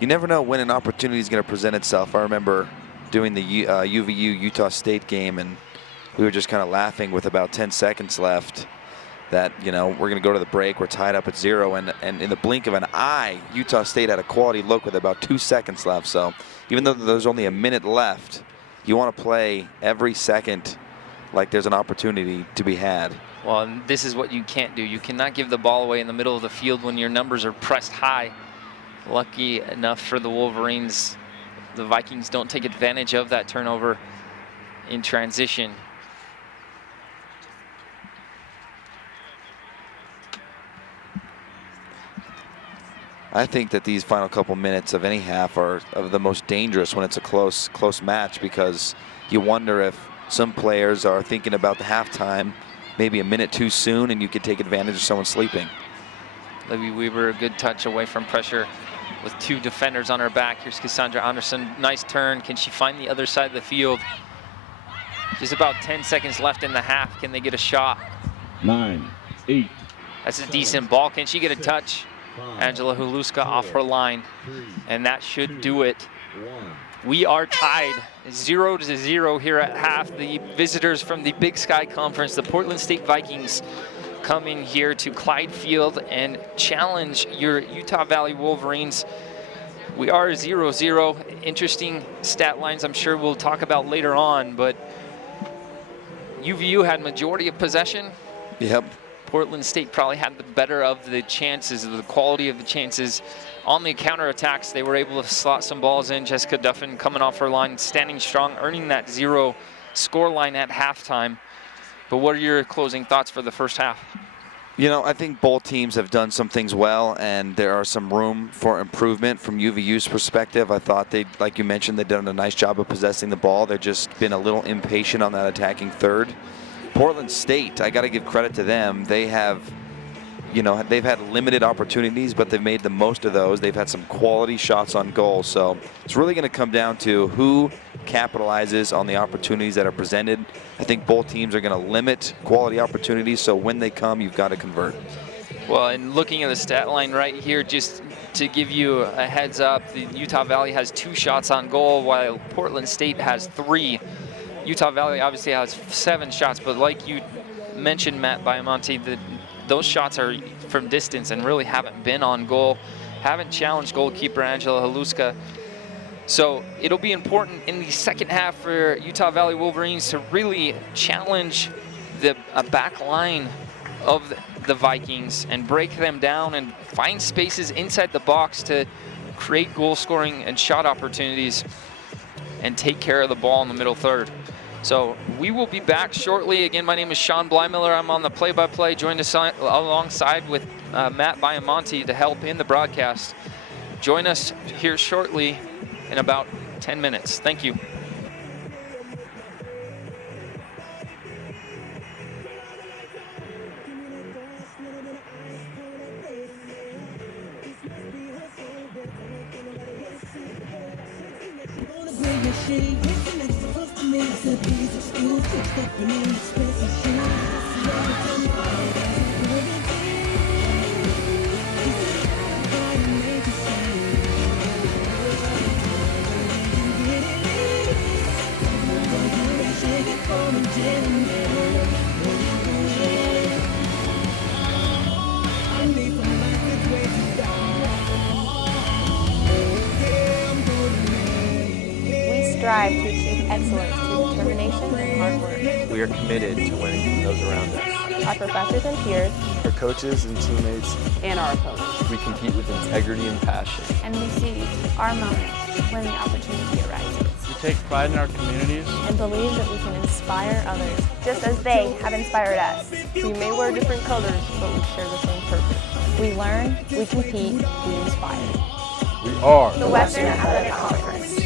You never know when an opportunity is going to present itself. I remember doing the UVU-Utah State game, and we were just kind of laughing with about 10 seconds left that, we're going to go to the break. We're tied up at 0, and in the blink of an eye, Utah State had a quality look with about 2 seconds left. So even though there's only a minute left, you want to play every second like there's an opportunity to be had. Well, and this is what you can't do. You cannot give the ball away in the middle of the field when your numbers are pressed high. Lucky enough for the Wolverines, the Vikings don't take advantage of that turnover in transition. I think that these final couple minutes of any half are of the most dangerous when it's a close match, because you wonder if some players are thinking about the halftime maybe a minute too soon, and you could take advantage of someone sleeping. Libby Weaver, a good touch away from pressure with 2 defenders on her back. Here's Cassandra Anderson, nice turn. Can she find the other side of the field? Just about 10 seconds left in the half. Can they get a shot? 9, 8. That's a decent ball. Can she get a touch? Angela Huluska off her line, and that should do it. We are tied 0-0 here at half. The visitors from the Big Sky Conference, the Portland State Vikings, come in here to Clyde Field and challenge your Utah Valley Wolverines. We are 0-0. Interesting stat lines I'm sure we'll talk about later on, but UVU had majority of possession. Yep. Portland State probably had the better of the chances, the quality of the chances. On the counterattacks, they were able to slot some balls in. Jessica Duffin coming off her line, standing strong, earning that 0 score line at halftime. But what are your closing thoughts for the first half? You know, I think both teams have done some things well, and there are some room for improvement from UVU's perspective. I thought they, like you mentioned, they've done a nice job of possessing the ball. They've just been a little impatient on that attacking third. Portland State, I got to give credit to them. They have, you know, they've had limited opportunities, but they've made the most of those. They've had some quality shots on goal. So it's really going to come down to who capitalizes on the opportunities that are presented. I think both teams are going to limit quality opportunities, so when they come, you've got to convert. Well, and looking at the stat line right here, just to give you a heads up, the Utah Valley has 2 shots on goal, while Portland State has 3. Utah Valley obviously has 7 shots, but like you mentioned, Matt Biamonte, those shots are from distance and really haven't been on goal, haven't challenged goalkeeper Angela Haluska. So it'll be important in the second half for Utah Valley Wolverines to really challenge the back line of the Vikings and break them down and find spaces inside the box to create goal scoring and shot opportunities and take care of the ball in the middle third. So we will be back shortly. Again, my name is Sean Blymiller. I'm on the play-by-play, joined alongside with Matt Biamonte to help in the broadcast. Join us here shortly in about 10 minutes. Thank you. Strive to achieve excellence through determination and hard work. We are committed to winning from those around us. Our professors and peers, Our coaches and teammates, and our opponents. we compete with integrity and passion. And we seize our moment when the opportunity arises. We take pride in our communities and believe that we can inspire others, just as they have inspired us. We may wear different colors, but we share the same purpose. We learn, we compete, we inspire. We are The Western Athletic Conference.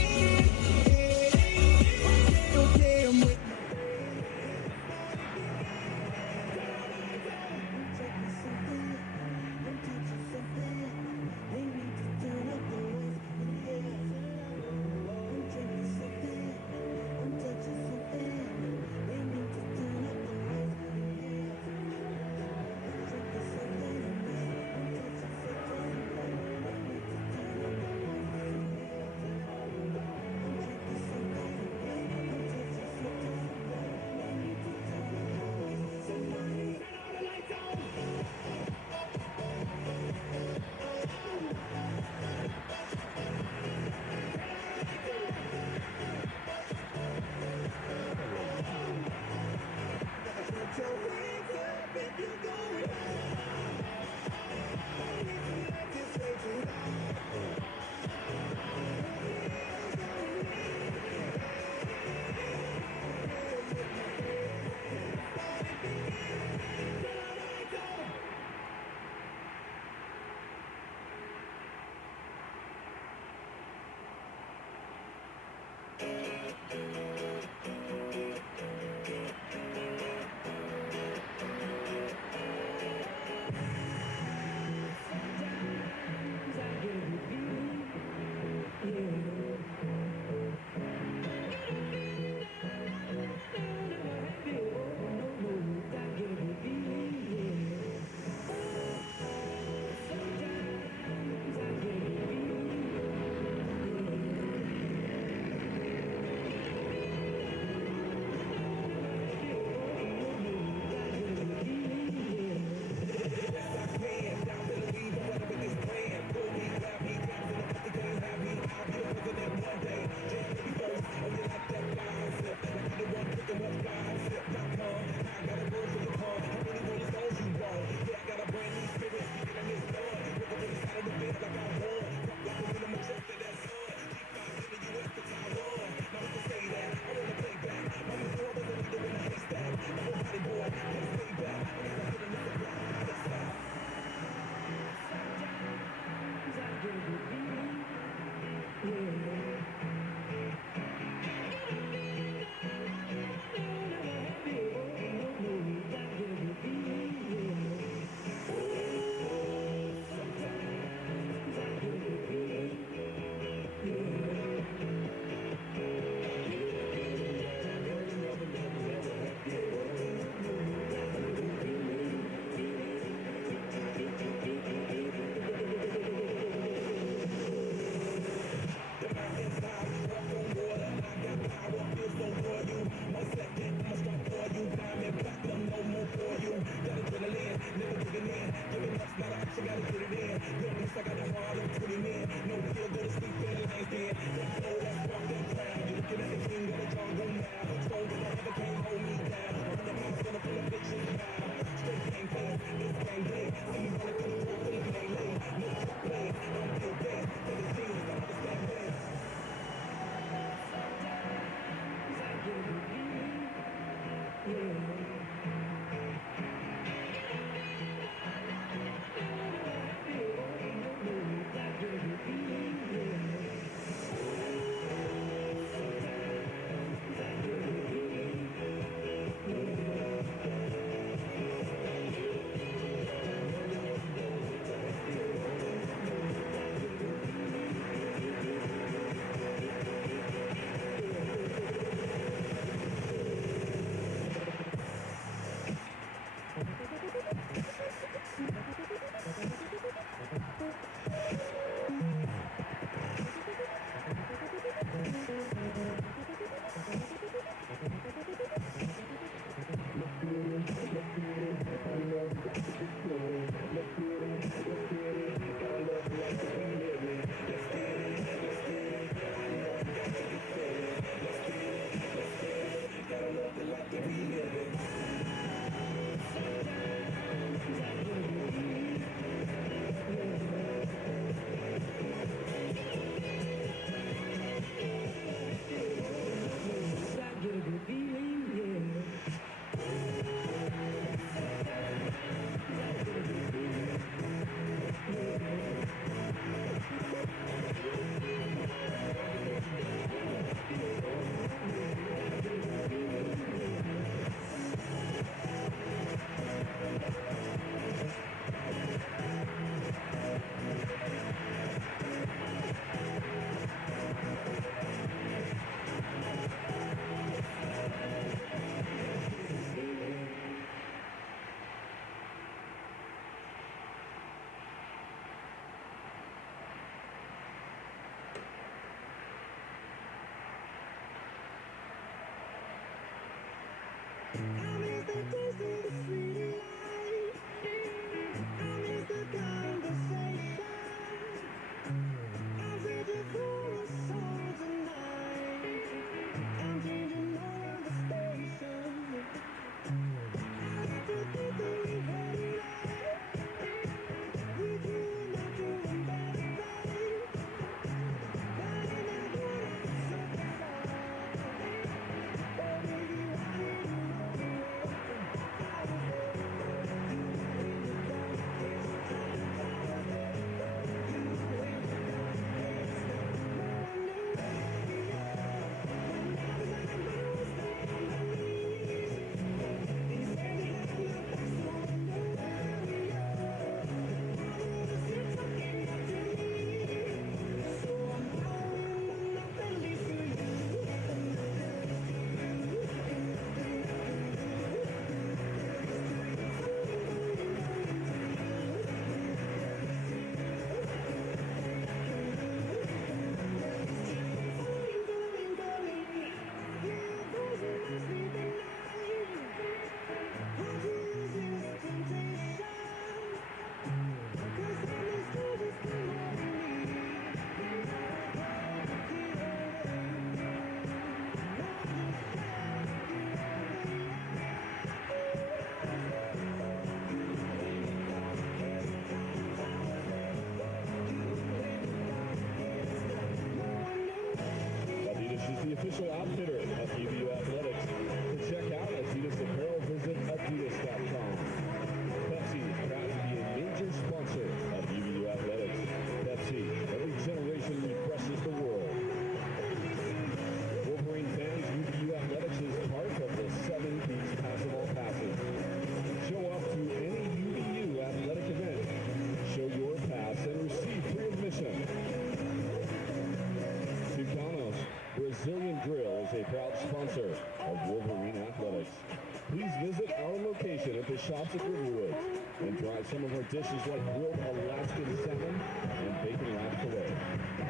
shops at Riverwood and try some of our dishes like grilled Alaskan salmon and bacon wrapped filet.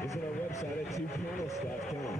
Visit our website at twocanos.com.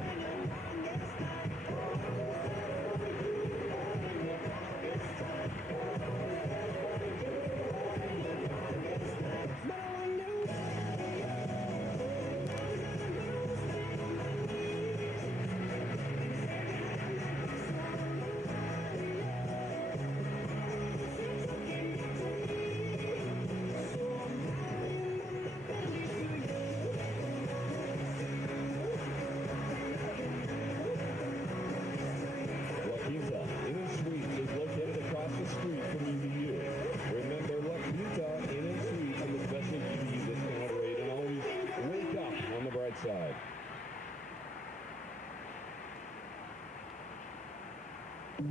side. The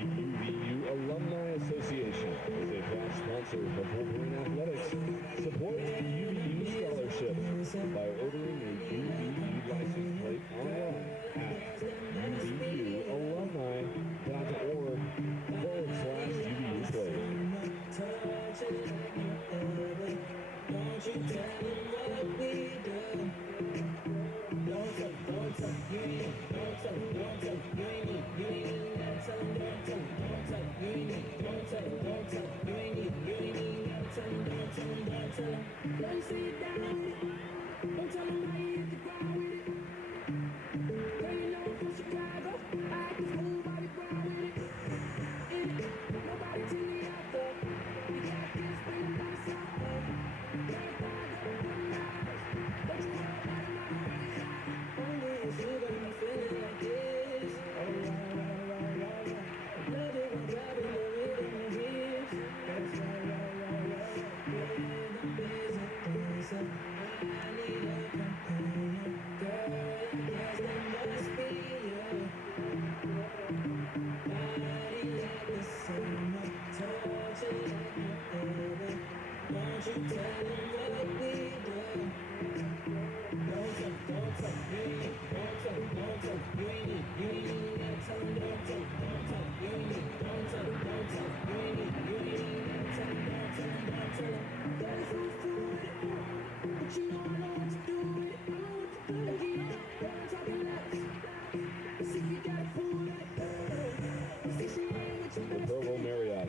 UVU Alumni Association is a proud sponsor of Wolverine Athletics. Support UVU scholarships by ordering a UVU license plate online at uvualumni.org/UVU plate.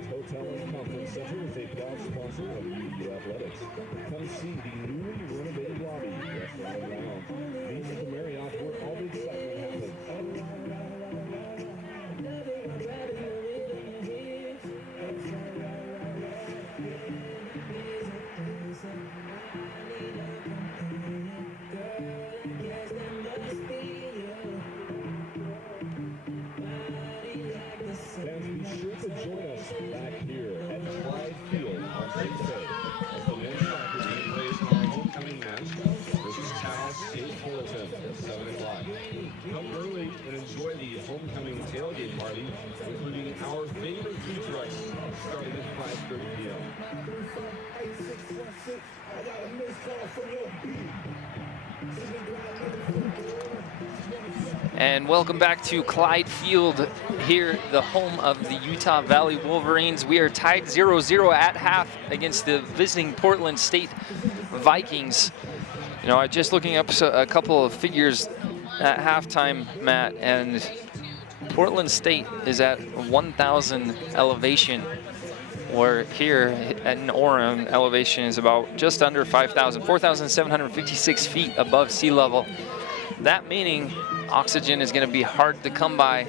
Hotel and Conference Center is a proud sponsor of UVU Athletics. Come see the newly renovated lobby, restaurant, and lounge. Meet at the Marriott where all the excitement happens. Fans, be sure to join us back here at Clyde Field on Wednesday as the men's soccer team plays our homecoming match versus Taos State Fullerton at 7 o'clock. Come early and enjoy the homecoming tailgate party, including our favorite food trucks, starting at 5:30 p.m. And welcome back to Clyde Field, here, the home of the Utah Valley Wolverines. We are tied 0-0 at half against the visiting Portland State Vikings. You know, I'm just looking up a couple of figures at halftime, Matt, and Portland State is at 1,000 elevation, where here in Orem, elevation is about just under 5,000, 4,756 feet above sea level. That meaning oxygen is going to be hard to come by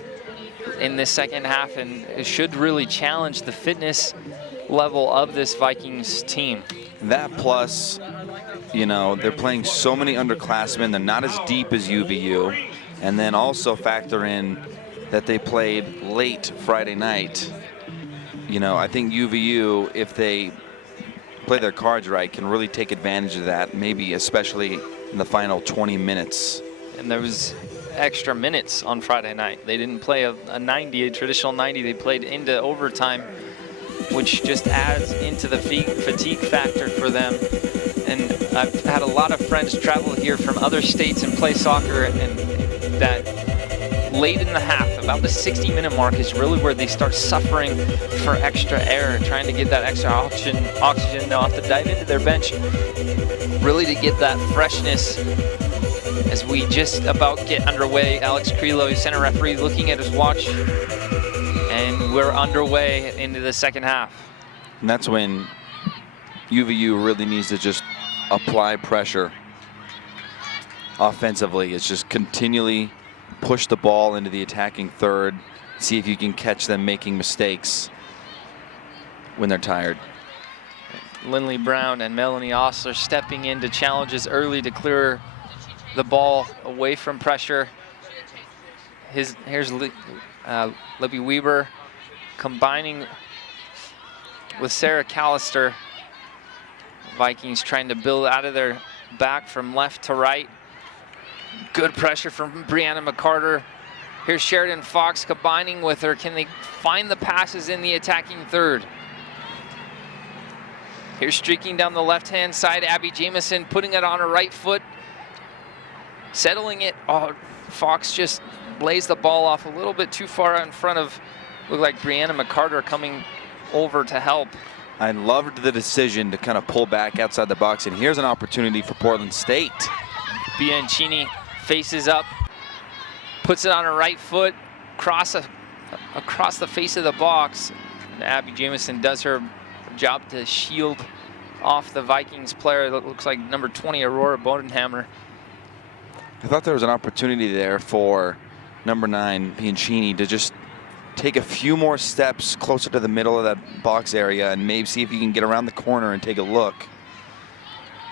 in this second half, and it should really challenge the fitness level of this Vikings team. That plus, you know, they're playing so many underclassmen. They're not as deep as UVU. And then also factor in that they played late Friday night. You know, I think UVU, if they play their cards right, can really take advantage of that, maybe especially in the final 20 minutes. And there was extra minutes on Friday night. They didn't play a 90, a traditional 90. They played into overtime, which just adds into the fatigue factor for them. And I've had a lot of friends travel here from other states and play soccer, and that late in the half, about the 60-minute mark, is really where they start suffering for extra air, trying to get that extra oxygen. They'll have to dive into their bench really to get that freshness. As we just about get underway, Alex Creelo, center referee, looking at his watch, and we're underway into the second half. And that's when UVU really needs to just apply pressure offensively. It's just continually push the ball into the attacking third, see if you can catch them making mistakes when they're tired. Lindley Brown and Melanie Osler stepping into challenges early to clear the ball away from pressure. Here's Libby Weber combining with Sarah Callister. Vikings trying to build out of their back from left to right. Good pressure from Brianna McCarter. Here's Sheridan Fox combining with her. Can they find the passes in the attacking third? Here's streaking down the left-hand side, Abby Jamison putting it on her right foot, settling it. Oh, Fox just lays the ball off a little bit too far in front of, looked like Brianna McCarter coming over to help. I loved the decision to kind of pull back outside the box, and here's an opportunity for Portland State. Bianchini faces up, puts it on her right foot, across the face of the box. And Abby Jamison does her job to shield off the Vikings player that looks like number 20, Aurora Bodenhammer. I thought there was an opportunity there for number 9, Bianchini, to just take a few more steps closer to the middle of that box area and maybe see if you can get around the corner and take a look.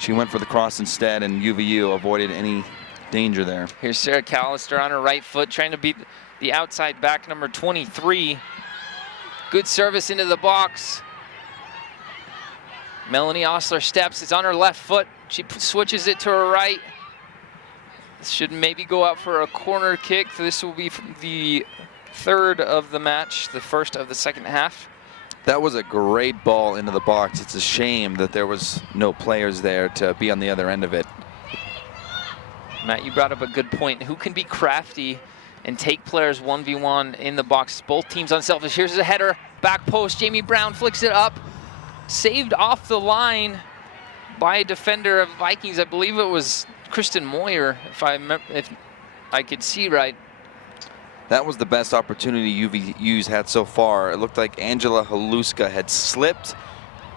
She went for the cross instead, and UVU avoided any danger there. Here's Sarah Callister on her right foot trying to beat the outside back, number 23. Good service into the box. Melanie Osler steps, it's on her left foot. She switches it to her right. This should maybe go out for a corner kick. This will be the third of the match, the first of the second half. That was a great ball into the box. It's a shame that there was no players there to be on the other end of it. Matt, you brought up a good point. Who can be crafty and take players 1v1 in the box? Both teams unselfish. Here's a header, back post. Jamie Brown flicks it up. Saved off the line by a defender of Vikings. I believe it was Kristen Moyer, if I could see right. That was the best opportunity UVU's had so far. It looked like Angela Haluska had slipped,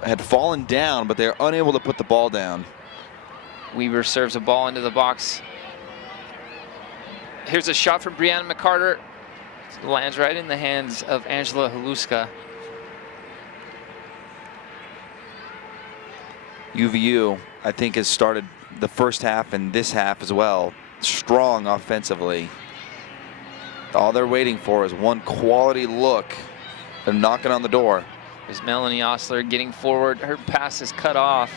had fallen down, but they're unable to put the ball down. Weaver serves a ball into the box. Here's a shot from Brianna McCarter. It lands right in the hands of Angela Haluska. UVU, I think, has started the first half and this half as well strong offensively. All they're waiting for is one quality look. They're knocking on the door. There's Melanie Osler getting forward. Her pass is cut off.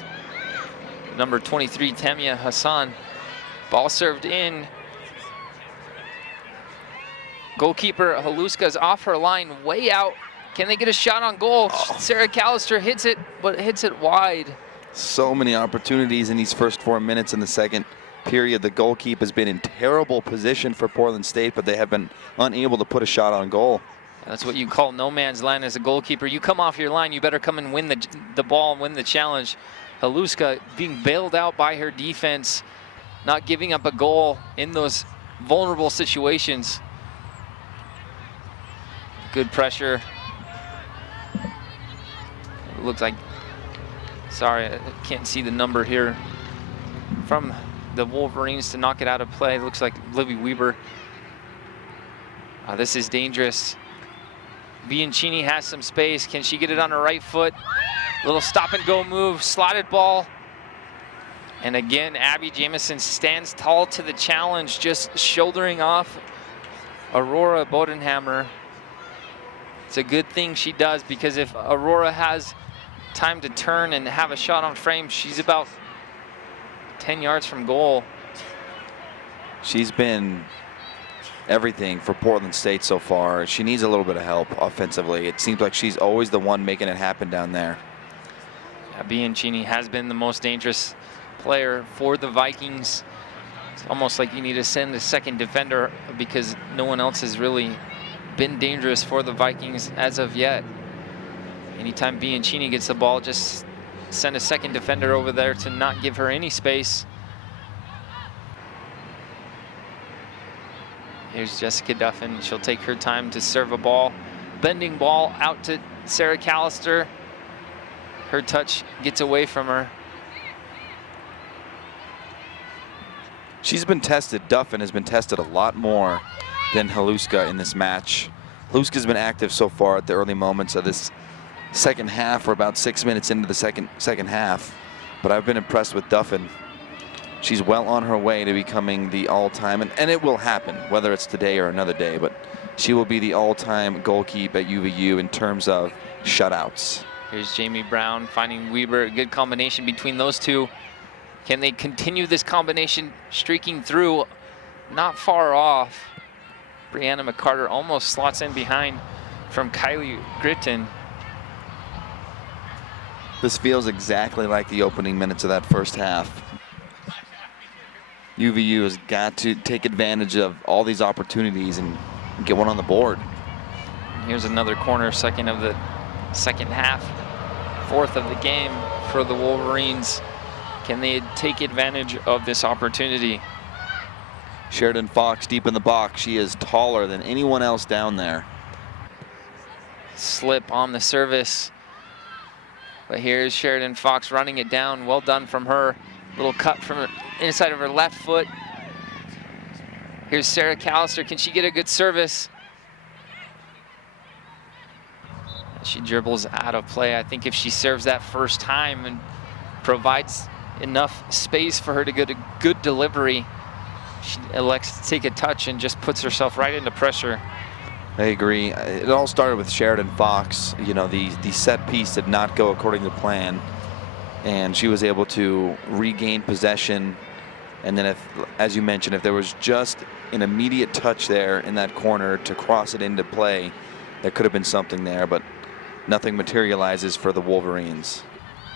Number 23, Tamia Hassan. Ball served in. Goalkeeper Haluska is off her line, way out. Can they get a shot on goal? Oh. Sarah Callister hits it, but hits it wide. So many opportunities in these first 4 minutes in the second period. The goalkeeper has been in terrible position for Portland State, but they have been unable to put a shot on goal. That's what you call no man's land as a goalkeeper. You come off your line, you better come and win the ball and win the challenge. Haluska being bailed out by her defense, not giving up a goal in those vulnerable situations. Good pressure. It looks like, sorry, I can't see the number here, from the Wolverines to knock it out of play. It looks like Libby Weber. This is dangerous. Bianchini has some space. Can she get it on her right foot? Little stop and go move, slotted ball. And again, Abby Jamison stands tall to the challenge, just shouldering off Aurora Bodenhammer. It's a good thing she does, because if Aurora has time to turn and have a shot on frame, she's about 10 yards from goal. She's been everything for Portland State so far. She needs a little bit of help offensively. It seems like she's always the one making it happen down there. Yeah, Bianchini has been the most dangerous player for the Vikings. It's almost like you need to send a second defender, because no one else has really been dangerous for the Vikings as of yet. Anytime Bianchini gets the ball, just send a second defender over there to not give her any space. Here's Jessica Duffin. She'll take her time to serve a ball. Bending ball out to Sarah Callister. Her touch gets away from her. She's been tested. Duffin has been tested a lot more than Haluska in this match. Haluska's been active so far at the early moments of this second half. We're about 6 minutes into the second half, but I've been impressed with Duffin. She's well on her way to becoming the all-time, and it will happen, whether it's today or another day, but she will be the all-time goalkeeper at UVU in terms of shutouts. Here's Jamie Brown finding Weber. A good combination between those two. Can they continue this combination streaking through? Not far off. Brianna McCarter almost slots in behind from Kylie Gritton. This feels exactly like the opening minutes of that first half. UVU has got to take advantage of all these opportunities and get one on the board. Here's another corner, second of the second half, fourth of the game for the Wolverines. Can they take advantage of this opportunity? Sheridan Fox deep in the box. She is taller than anyone else down there. Slip on the service. But here's Sheridan Fox running it down. Well done from her. Little cut from her inside of her left foot. Here's Sarah Callister. Can she get a good service? She dribbles out of play. I think if she serves that first time and provides enough space for her to get a good delivery, she elects to take a touch and just puts herself right into pressure. I agree. It all started with Sheridan Fox. You know, the set piece did not go according to plan, and she was able to regain possession. And then, as you mentioned, if there was just an immediate touch there in that corner to cross it into play, there could have been something there, but nothing materializes for the Wolverines.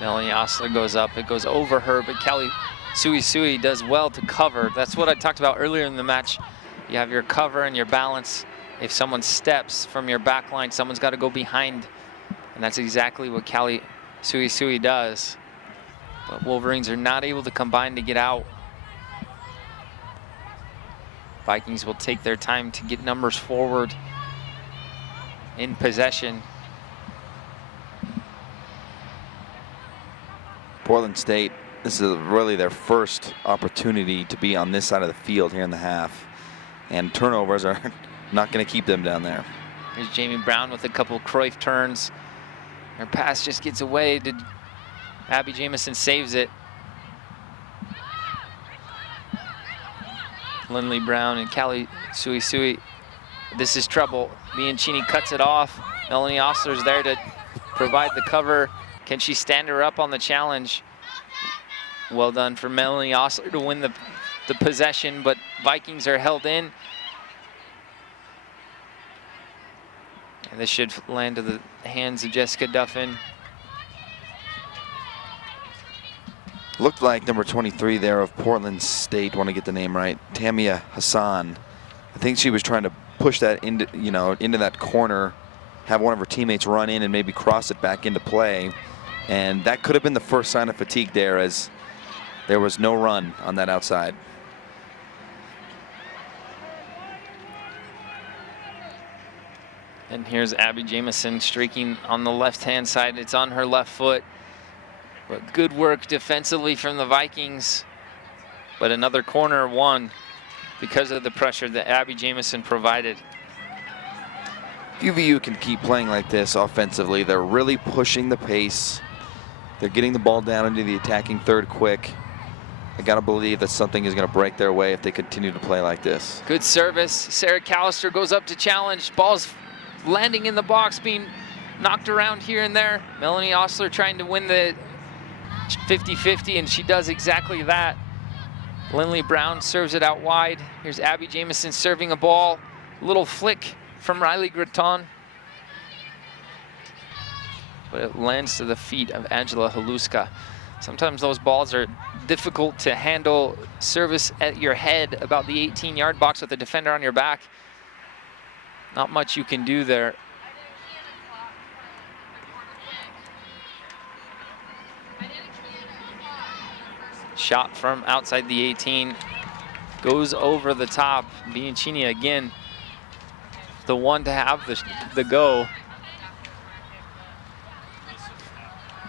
Melanie Osler goes up. It goes over her, but Kelly Sui does well to cover. That's what I talked about earlier in the match. You have your cover and your balance. If someone steps from your back line, someone's got to go behind. And that's exactly what Kelly Sui does. But Wolverines are not able to combine to get out. Vikings will take their time to get numbers forward in possession. Portland State, this is really their first opportunity to be on this side of the field here in the half. And turnovers are not going to keep them down there. Here's Jamie Brown with a couple Cruyff turns. Her pass just gets away. Abby Jamison saves it. Lindley Brown and Callie Sui. This is trouble. Bianchini cuts it off. Melanie Osler's there to provide the cover. Can she stand her up on the challenge? Well done for Melanie Osler to win the possession, but Vikings are held in. And this should land to the hands of Jessica Duffin. Looked like number 23 there of Portland State, want to get the name right, Tamia Hassan. I think she was trying to push that into, into that corner, have one of her teammates run in and maybe cross it back into play. And that could have been the first sign of fatigue there, as there was no run on that outside. And here's Abby Jamison streaking on the left-hand side. It's on her left foot. But good work defensively from the Vikings. But another corner won because of the pressure that Abby Jamison provided. UVU can keep playing like this offensively. They're really pushing the pace. They're getting the ball down into the attacking third quick. I gotta believe that something is gonna break their way if they continue to play like this. Good service. Sarah Callister goes up to challenge. Ball's landing in the box, being knocked around here and there. Melanie Osler trying to win the 50-50, and she does exactly that. Lindley Brown serves it out wide. Here's Abby Jamison serving a ball. Little flick from Riley Gritton. But it lands to the feet of Angela Haluska. Sometimes those balls are difficult to handle. Service at your head about the 18-yard box with a defender on your back. Not much you can do there. Shot from outside the 18. Goes over the top. Bianchini again, the one to have the go.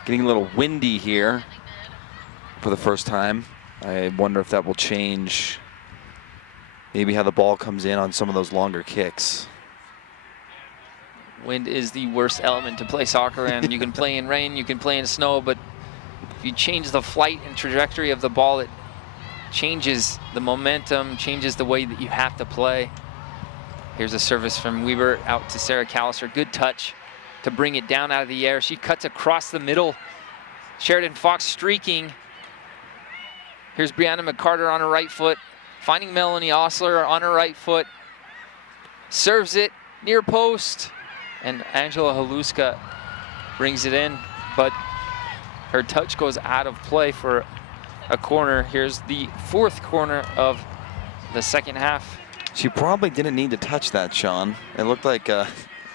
Getting a little windy here for the first time. I wonder if that will change maybe how the ball comes in on some of those longer kicks. Wind is the worst element to play soccer in. You can play in rain, you can play in snow, but if you change the flight and trajectory of the ball, it changes the momentum, changes the way that you have to play. Here's a service from Weber out to Sarah Callister. Good touch to bring it down out of the air. She cuts across the middle. Sheridan Fox streaking. Here's Brianna McCarter on her right foot, finding Melanie Osler on her right foot. Serves it near post, and Angela Haluska brings it in, but her touch goes out of play for a corner. Here's the fourth corner of the second half. She probably didn't need to touch that, Sean. It looked like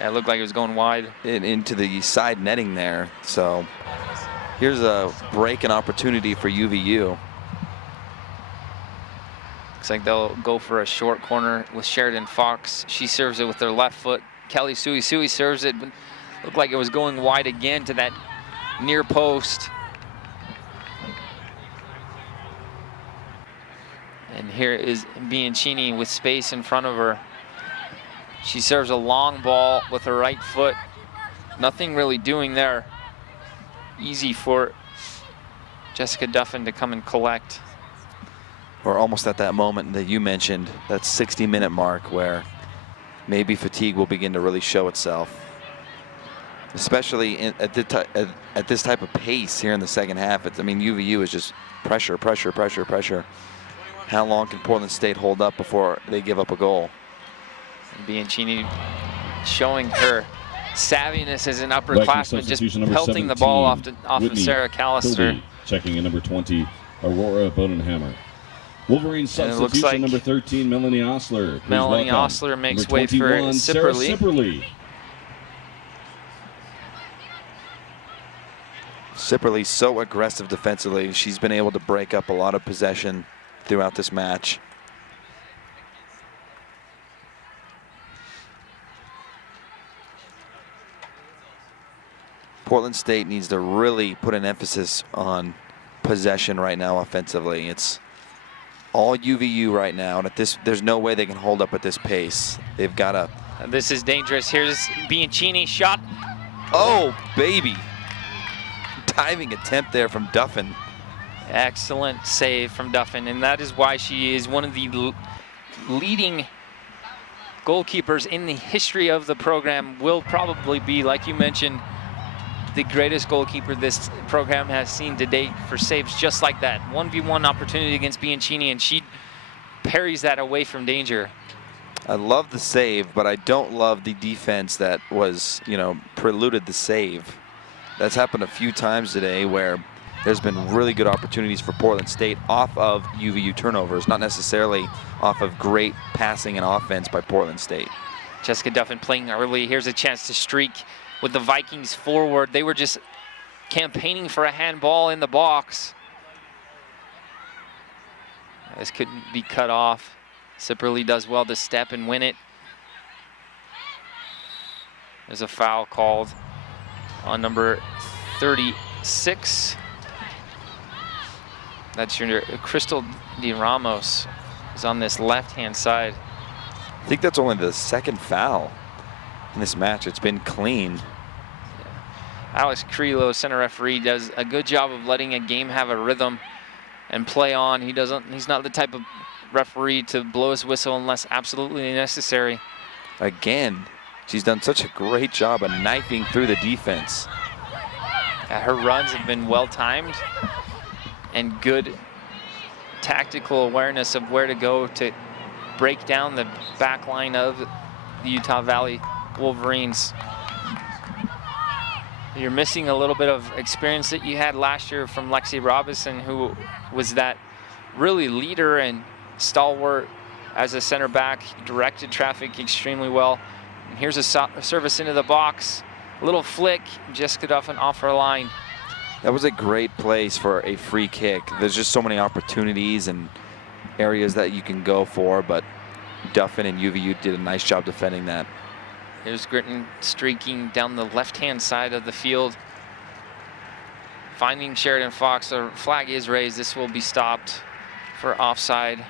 It looked like it was going wide. into the side netting there. So here's a break and opportunity for UVU. Looks like they'll go for a short corner with Sheridan Fox. She serves it with her left foot. Kelly Sui serves it, but looked like it was going wide again to that near post. And here is Bianchini with space in front of her. She serves a long ball with her right foot. Nothing really doing there. Easy for Jessica Duffin to come and collect. We're almost at that moment that you mentioned, that 60-minute mark where maybe fatigue will begin to really show itself. Especially at this type of pace here in the second half. I mean, UVU is just pressure, pressure, pressure, pressure. How long can Portland State hold up before they give up a goal? Bianchini showing her savviness as an upperclassman, just number pelting the 17, ball off of Whitney Sarah Callister. Hildy, checking in number 20, Aurora Bodenhammer. Wolverines And it looks substitution like number 13, Melanie Osler. Please Melanie welcome Osler makes number way for 21, Sarah Sipperly. Sipperly. Sipperly's so aggressive defensively. She's been able to break up a lot of possession throughout this match. Portland State needs to really put an emphasis on possession right now offensively. It's all UVU right now, and there's no way they can hold up at this pace. They've got to. This is dangerous. Here's Bianchini shot. Oh, baby. Diving attempt there from Duffin. Excellent save from Duffin, and that is why she is one of the leading goalkeepers in the history of the program. Will probably be, like you mentioned, the greatest goalkeeper this program has seen to date for saves just like that. 1v1 opportunity against Bianchini, and she parries that away from danger. I love the save, but I don't love the defense that was, preluded the save. That's happened a few times today where there's been really good opportunities for Portland State off of UVU turnovers, not necessarily off of great passing and offense by Portland State. Jessica Duffin playing early. Here's a chance to streak with the Vikings forward. They were just campaigning for a handball in the box. This could be cut off. Sipperly does well to step and win it. There's a foul called on number 36. That's your Crystal De Ramos is on this left-hand side. I think that's only the second foul in this match. It's been clean. Alex Creelo, center referee, does a good job of letting a game have a rhythm and play on. He's not the type of referee to blow his whistle unless absolutely necessary. Again, she's done such a great job of knifing through the defense. Her runs have been well timed and good tactical awareness of where to go to break down the back line of the Utah Valley Wolverines. You're missing a little bit of experience that you had last year from Lexi Robinson, who was that really leader and stalwart as a center back, directed traffic extremely well. And here's a service into the box, a little flick, Jessica Duffin off her line. That was a great place for a free kick. There's just so many opportunities and areas that you can go for, but Duffin and UVU did a nice job defending that. Here's Gritton streaking down the left-hand side of the field. Finding Sheridan Fox, the flag is raised. This will be stopped for offside.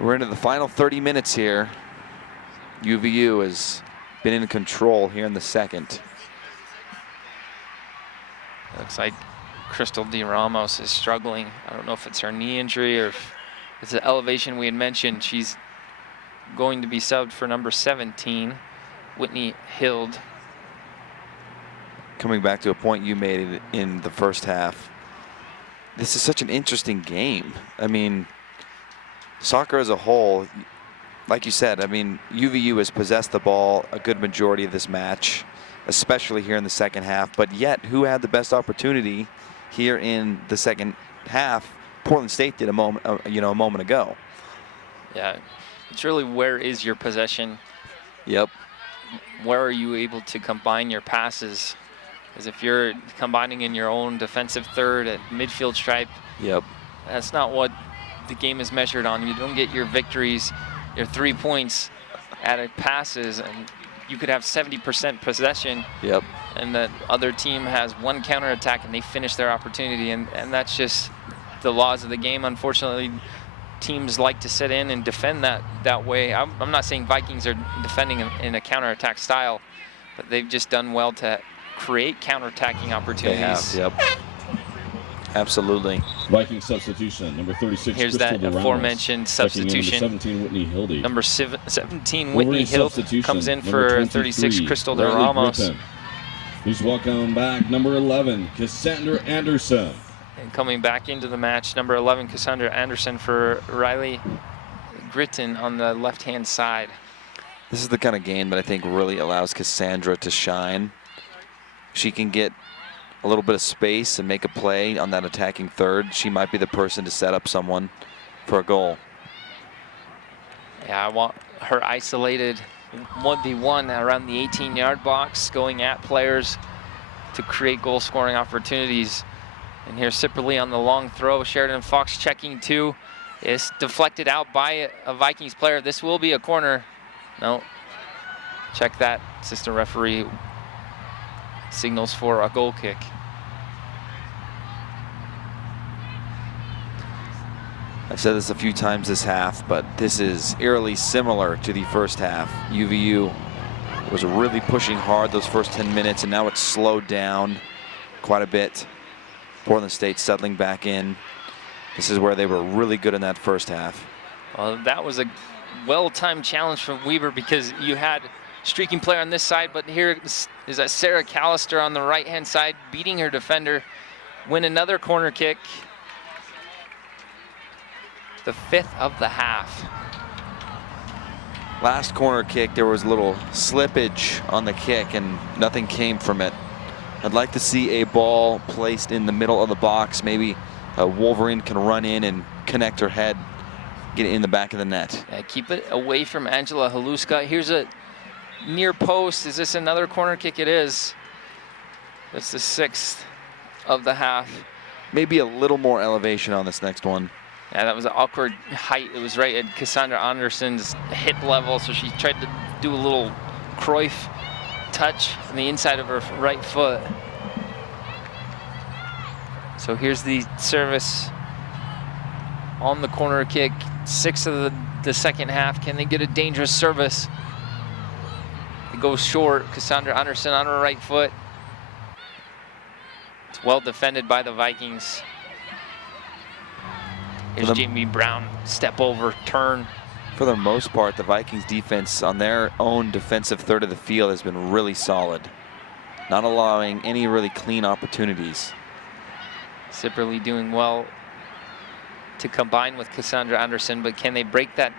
We're into the final 30 minutes here. UVU has been in control here in the second. Looks like Crystal De Ramos is struggling. I don't know if it's her knee injury or if it's the elevation we had mentioned. She's going to be subbed for number 17. Whitney Hild. Coming back to a point you made in the first half, this is such an interesting game. I mean, soccer as a whole, like you said, I mean, UVU has possessed the ball a good majority of this match, especially here in the second half. But yet, who had the best opportunity here in the second half? Portland State did a moment ago. Yeah, it's really where is your possession? Yep. Where are you able to combine your passes? Because if you're combining in your own defensive third at midfield stripe, yep, that's not what the game is measured on. You don't get your victories, your 3 points at passes, and you could have 70% possession. Yep. And the other team has one counterattack and they finish their opportunity, and that's just the laws of the game. Unfortunately, teams like to sit in and defend that way. I'm not saying Vikings are defending in a counterattack style, but they've just done well to create counterattacking opportunities. They have, yep. Absolutely. Viking substitution, number 36. Here's Crystal that aforementioned substitution. Number 17, Whitney Hildy. Number 17, Whitney Hild comes in for 36, Crystal de Riley Ramos. Griffin. Please welcome back number 11, Cassandra Anderson. And coming back into the match, number 11, Cassandra Anderson for Riley Gritton on the left-hand side. This is the kind of game that I think really allows Cassandra to shine. She can get a little bit of space and make a play on that attacking third. She might be the person to set up someone for a goal. Yeah, I want her isolated 1v1 around the 18-yard box, going at players to create goal-scoring opportunities. And here's Sipperly on the long throw. Sheridan Fox checking too. It's deflected out by a Vikings player. This will be a corner. No. Check that. Assistant referee signals for a goal kick. I've said this a few times this half, but this is eerily similar to the first half. UVU was really pushing hard those first 10 minutes, and now it's slowed down quite a bit. Portland State settling back in. This is where they were really good in that first half. Well, that was a well-timed challenge from Weber, because you had streaking player on this side, but here is that Sarah Callister on the right-hand side beating her defender. Win another corner kick. The 5th of the half. Last corner kick, there was a little slippage on the kick and nothing came from it. I'd like to see a ball placed in the middle of the box. Maybe Wolverine can run in and connect her head, get it in the back of the net. Yeah, keep it away from Angela Haluska. Here's a near post. Is this another corner kick? It is. That's the 6th of the half. Maybe a little more elevation on this next one. Yeah, that was an awkward height. It was right at Cassandra Anderson's hip level, so she tried to do a little Cruyff touch on the inside of her right foot. So here's the service on the corner kick. 6th of the second half. Can they get a dangerous service? It goes short. Cassandra Anderson on her right foot. It's well defended by the Vikings. Here's Jamie Brown, step over, turn. For the most part, the Vikings defense on their own defensive third of the field has been really solid, not allowing any really clean opportunities. Sipperly doing well to combine with Cassandra Anderson, but can they break that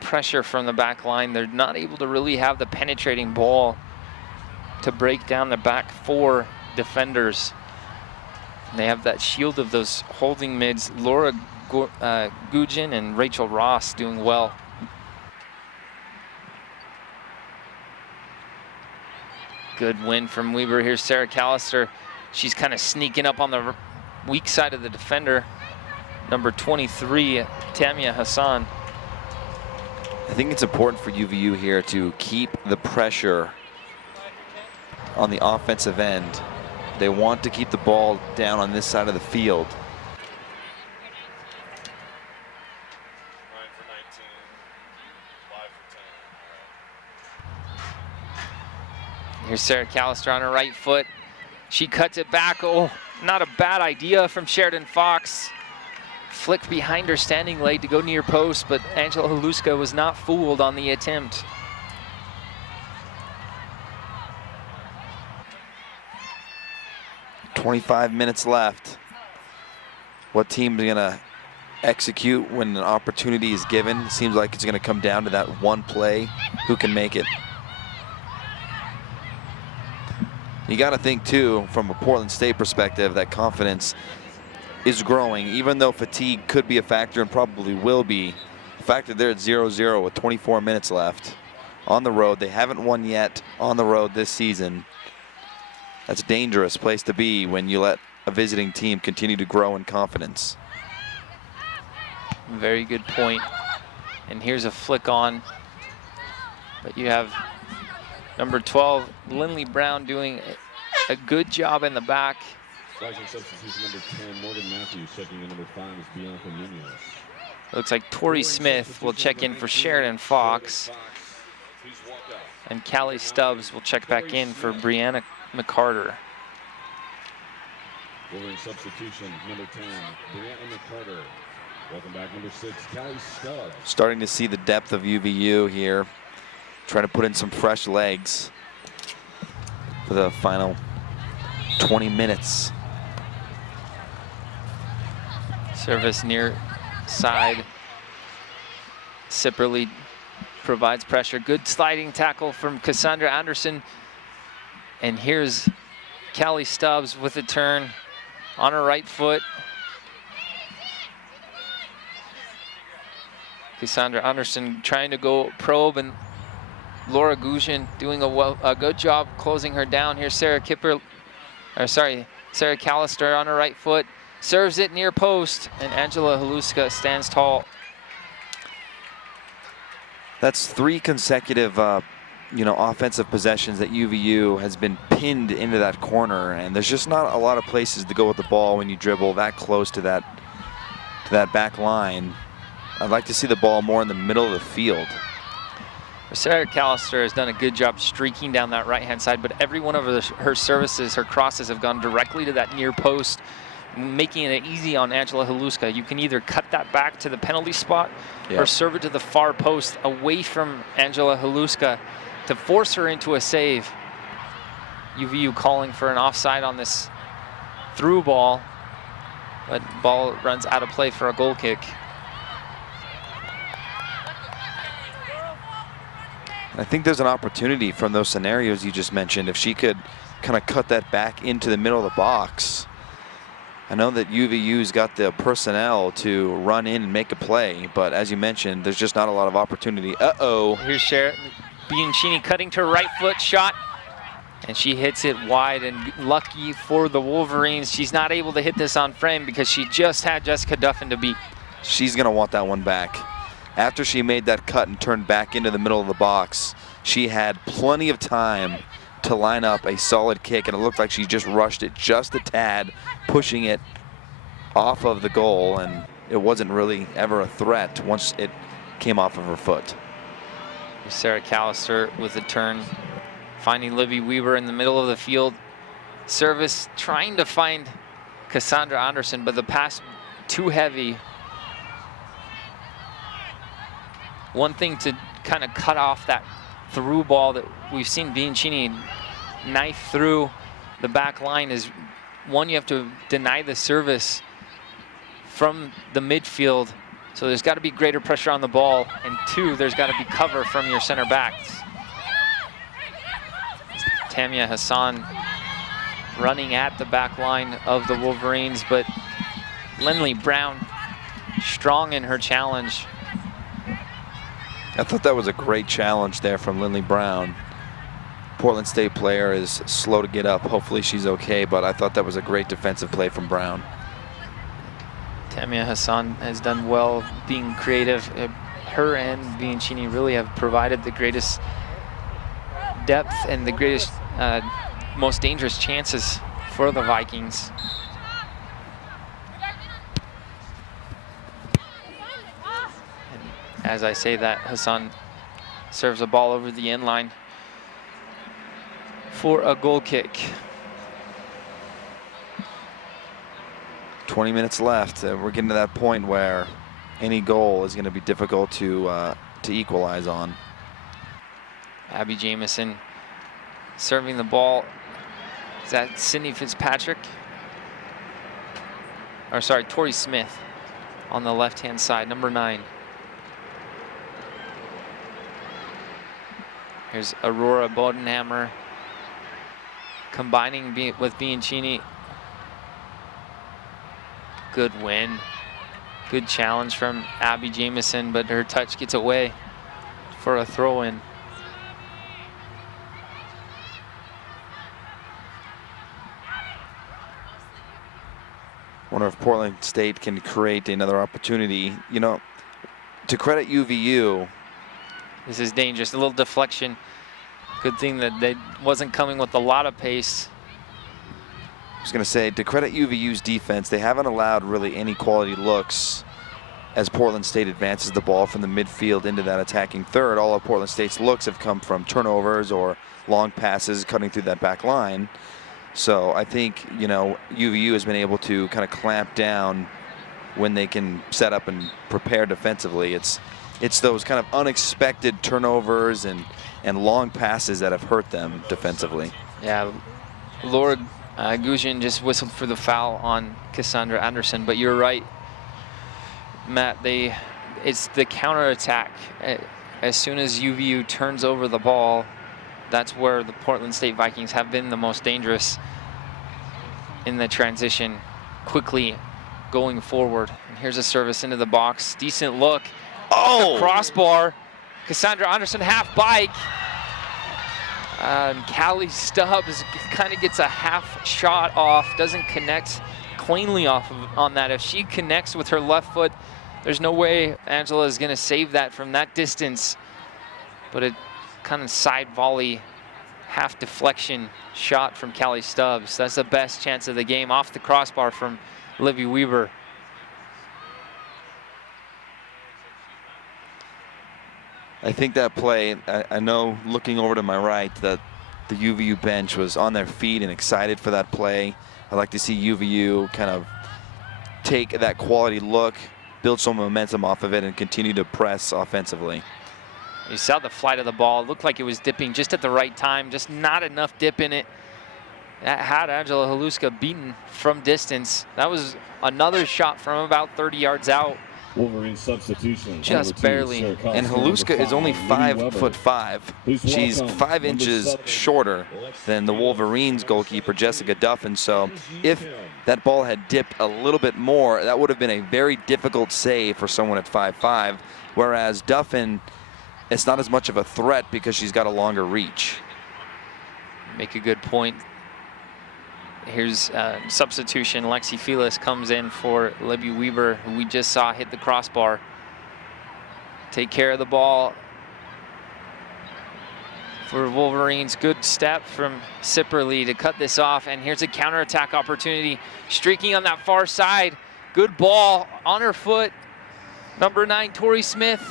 pressure from the back line? They're not able to really have the penetrating ball to break down the back 4 defenders. They have that shield of those holding mids, Laura Gugin and Rachel Ross, doing well. Good win from Weber. Here's Sarah Callister. She's kind of sneaking up on the weak side of the defender. Number 23, Tamia Hassan. I think it's important for UVU here to keep the pressure on the offensive end. They want to keep the ball down on this side of the field. Here's Sarah Callister on her right foot. She cuts it back. Oh, not a bad idea from Sheridan Fox. Flick behind her standing leg to go near post, but Angela Haluska was not fooled on the attempt. 25 minutes left. What team is going to execute when an opportunity is given? It seems like it's going to come down to that one play. Who can make it? You got to think, too, from a Portland State perspective, that confidence is growing, even though fatigue could be a factor and probably will be. The fact that they're at 0-0 with 24 minutes left on the road. They haven't won yet on the road this season. That's a dangerous place to be when you let a visiting team continue to grow in confidence. Very good point. And here's a flick on. But you have number 12, Lindley Brown, doing a good job in the back. Flagging substitution number 10, Morgan Matthews. Checking in number 5 is Bianca Munoz. Looks like Tori Smith will check in for Sheridan Fox. And Callie Stubbs will check back in for Brianna McCarter. Following substitution number 10, Brianna McCarter. Welcome back, number 6, Callie Stubbs. Starting to see the depth of UVU here. Trying to put in some fresh legs for the final 20 minutes. Service near side. Sipperly provides pressure. Good sliding tackle from Cassandra Anderson. And here's Callie Stubbs with a turn on her right foot. Cassandra Anderson trying to go probe, and Laura Guzin doing a good job closing her down. Here's Sarah Callister on her right foot. Serves it near post, and Angela Haluska stands tall. That's 3 consecutive, offensive possessions that UVU has been pinned into that corner, and there's just not a lot of places to go with the ball when you dribble that close to that back line. I'd like to see the ball more in the middle of the field. Sarah Callister has done a good job streaking down that right-hand side, but every one of her services, her crosses have gone directly to that near post, making it easy on Angela Haluska. You can either cut that back to the penalty spot or serve it to the far post away from Angela Haluska to force her into a save. UVU calling for an offside on this through ball, but ball runs out of play for a goal kick. I think there's an opportunity from those scenarios you just mentioned. If she could kind of cut that back into the middle of the box. I know that UVU's got the personnel to run in and make a play, but as you mentioned, there's just not a lot of opportunity. Uh-oh. Here's Sheridan Bianchini cutting to her right foot shot, and she hits it wide, and lucky for the Wolverines, she's not able to hit this on frame because she just had Jessica Duffin to beat. She's gonna want that one back. After she made that cut and turned back into the middle of the box, she had plenty of time to line up a solid kick, and it looked like she just rushed it just a tad, pushing it off of the goal, and it wasn't really ever a threat once it came off of her foot. Sarah Callister with a turn, finding Libby Weaver in the middle of the field. Service trying to find Cassandra Anderson, but the pass too heavy. One thing to kind of cut off that through ball that we've seen Bianchini knife through the back line is, one, you have to deny the service from the midfield, so there's got to be greater pressure on the ball, and 2, there's got to be cover from your center backs. Tamia Hassan running at the back line of the Wolverines, but Lindley Brown strong in her challenge. I thought that was a great challenge there from Lindley Brown. Portland State player is slow to get up. Hopefully she's okay, but I thought that was a great defensive play from Brown. Tamia Hassan has done well being creative. Her and Bianchini really have provided the greatest depth and the greatest, most dangerous chances for the Vikings. As I say that, Hassan serves a ball over the end line for a goal kick. 20 minutes left. We're getting to that point where any goal is going to be difficult to equalize on. Abby Jamieson serving the ball. Is that Sydney Fitzpatrick? or sorry, Tori Smith on the left-hand side, number 9. Here's Aurora Bodenhammer combining with Bianchini. Good win. Good challenge from Abby Jamison, but her touch gets away for a throw-in. Wonder if Portland State can create another opportunity. You know, to credit UVU, this is dangerous. A little deflection. Good thing that they wasn't coming with a lot of pace. I was going to say, to credit UVU's defense, they haven't allowed really any quality looks as Portland State advances the ball from the midfield into that attacking third. All of Portland State's looks have come from turnovers or long passes cutting through that back line. So I think, you know, UVU has been able to kind of clamp down when they can set up and prepare defensively. It's those kind of unexpected turnovers and long passes that have hurt them defensively. Yeah, Laura Guzin just whistled for the foul on Cassandra Anderson, but you're right, Matt. It's the counterattack. As soon as UVU turns over the ball, that's where the Portland State Vikings have been the most dangerous in the transition, quickly going forward. And here's a service into the box. Decent look. Oh! The crossbar. Cassandra Anderson half bike. And Callie Stubbs kind of gets a half shot off, doesn't connect cleanly on that. If she connects with her left foot, there's no way Angela is going to save that from that distance. But it kind of side volley, half deflection shot from Callie Stubbs. That's the best chance of the game, off the crossbar from Libby Weaver. I think that play, I know looking over to my right that the UVU bench was on their feet and excited for that play. I'd like to see UVU kind of take that quality look, build some momentum off of it, and continue to press offensively. You saw the flight of the ball. It looked like it was dipping just at the right time, just not enough dip in it. That had Angela Haluska beaten from distance. That was another shot from about 30 yards out. Wolverine substitution. Just barely. And Haluska is only 5'5". She's 5 inches shorter than the Wolverines goalkeeper, Jessica Duffin. So if that ball had dipped a little bit more, that would have been a very difficult save for someone at 5'5". Whereas Duffin, it's not as much of a threat because she's got a longer reach. Make a good point. Here's substitution. Lexi Felix comes in for Libby Weaver, who we just saw hit the crossbar. Take care of the ball for Wolverines. Good step from Sipperly to cut this off. And here's a counterattack opportunity. Streaking on that far side. Good ball on her foot. Number 9, Tori Smith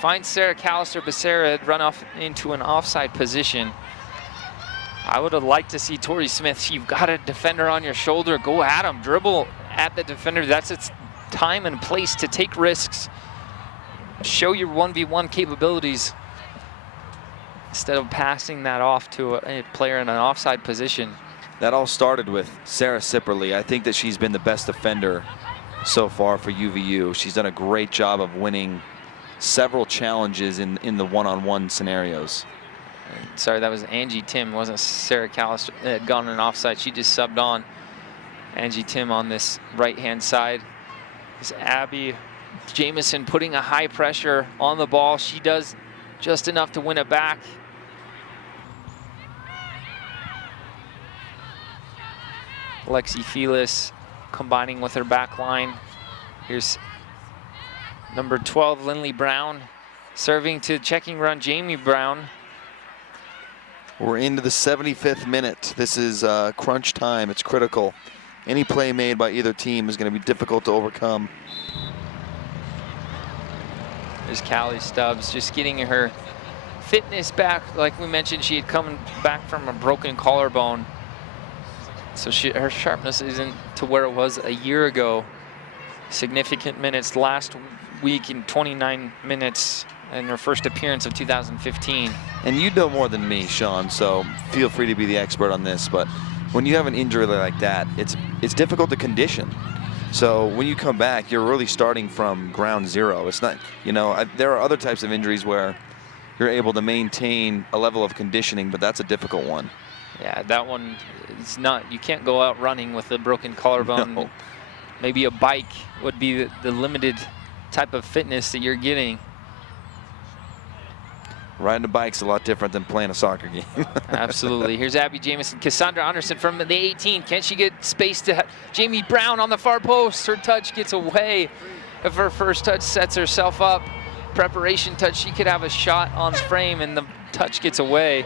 finds Sarah Callister-Becerra, run off into an offside position. I would have liked to see Tori Smith. You've got a defender on your shoulder. Go at him. Dribble at the defender. That's its time and place to take risks. Show your 1v1 capabilities instead of passing that off to a player in an offside position. That all started with Sarah Sipperly. I think that she's been the best defender so far for UVU. She's done a great job of winning several challenges in the one-on-one scenarios. Sorry, that was Angie Tim. It wasn't Sarah Callister that had gone an offside. She just subbed on. Angie Tim on this right-hand side. Is Abby Jamison putting a high pressure on the ball. She does just enough to win it back. Lexi Felix combining with her back line. Here's number 12, Lindley Brown, serving to checking run Jamie Brown. We're into the 75th minute. This is crunch time. It's critical. Any play made by either team is going to be difficult to overcome. There's Callie Stubbs just getting her fitness back. Like we mentioned, she had come back from a broken collarbone. So her sharpness isn't to where it was a year ago. Significant minutes last week in 29 minutes in her first appearance of 2015. And you know more than me, Sean, so feel free to be the expert on this. But when you have an injury like that, it's difficult to condition. So when you come back, you're really starting from ground zero. It's not, you know, there are other types of injuries where you're able to maintain a level of conditioning, but that's a difficult one. Yeah, that one is not, you can't go out running with a broken collarbone. No. Maybe a bike would be the limited type of fitness that you're getting. Riding a bike's a lot different than playing a soccer game. Absolutely. Here's Abby Jamison. Cassandra Anderson from the 18. Can she get space to Jamie Brown on the far post? Her touch gets away. If her first touch sets herself up, preparation touch, she could have a shot on frame, and the touch gets away.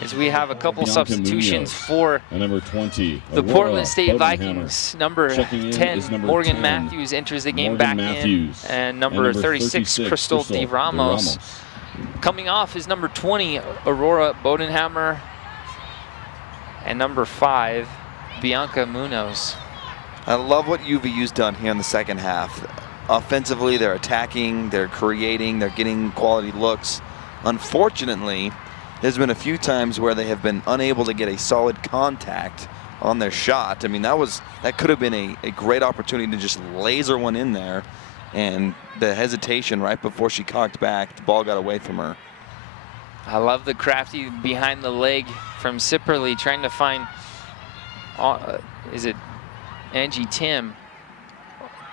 As we have a couple substitutions for number 20, the Aurora Portland State Bodenhammer. Vikings. Number Checking in 10, is number Morgan 10, Matthews enters the game Morgan back Matthews. in. And number 36, Crystal De Ramos. Coming off is number 20, Aurora Bodenhammer. And number 5, Bianca Munoz. I love what UVU's done here in the second half. Offensively, they're attacking, they're creating, they're getting quality looks. Unfortunately, there's been a few times where they have been unable to get a solid contact on their shot. I mean, that could have been a great opportunity to just laser one in there, and the hesitation right before she cocked back, the ball got away from her. I love the crafty behind the leg from Sipperly, trying to find, is it Angie Tim?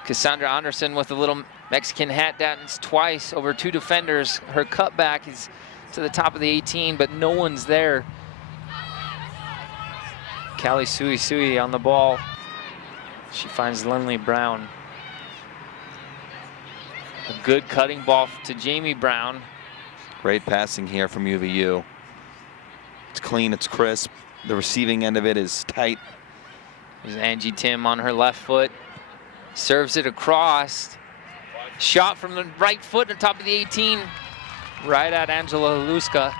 Cassandra Anderson with a little Mexican hat dance twice over 2 defenders. Her cutback is to the top of the 18, but no one's there. Callie Sui on the ball. She finds Lindley Brown. A good cutting ball to Jamie Brown. Great passing here from UVU. It's clean, it's crisp. The receiving end of it is tight. There's Angie Tim on her left foot. Serves it across. Shot from the right foot on top of the 18. Right at Angela Luska.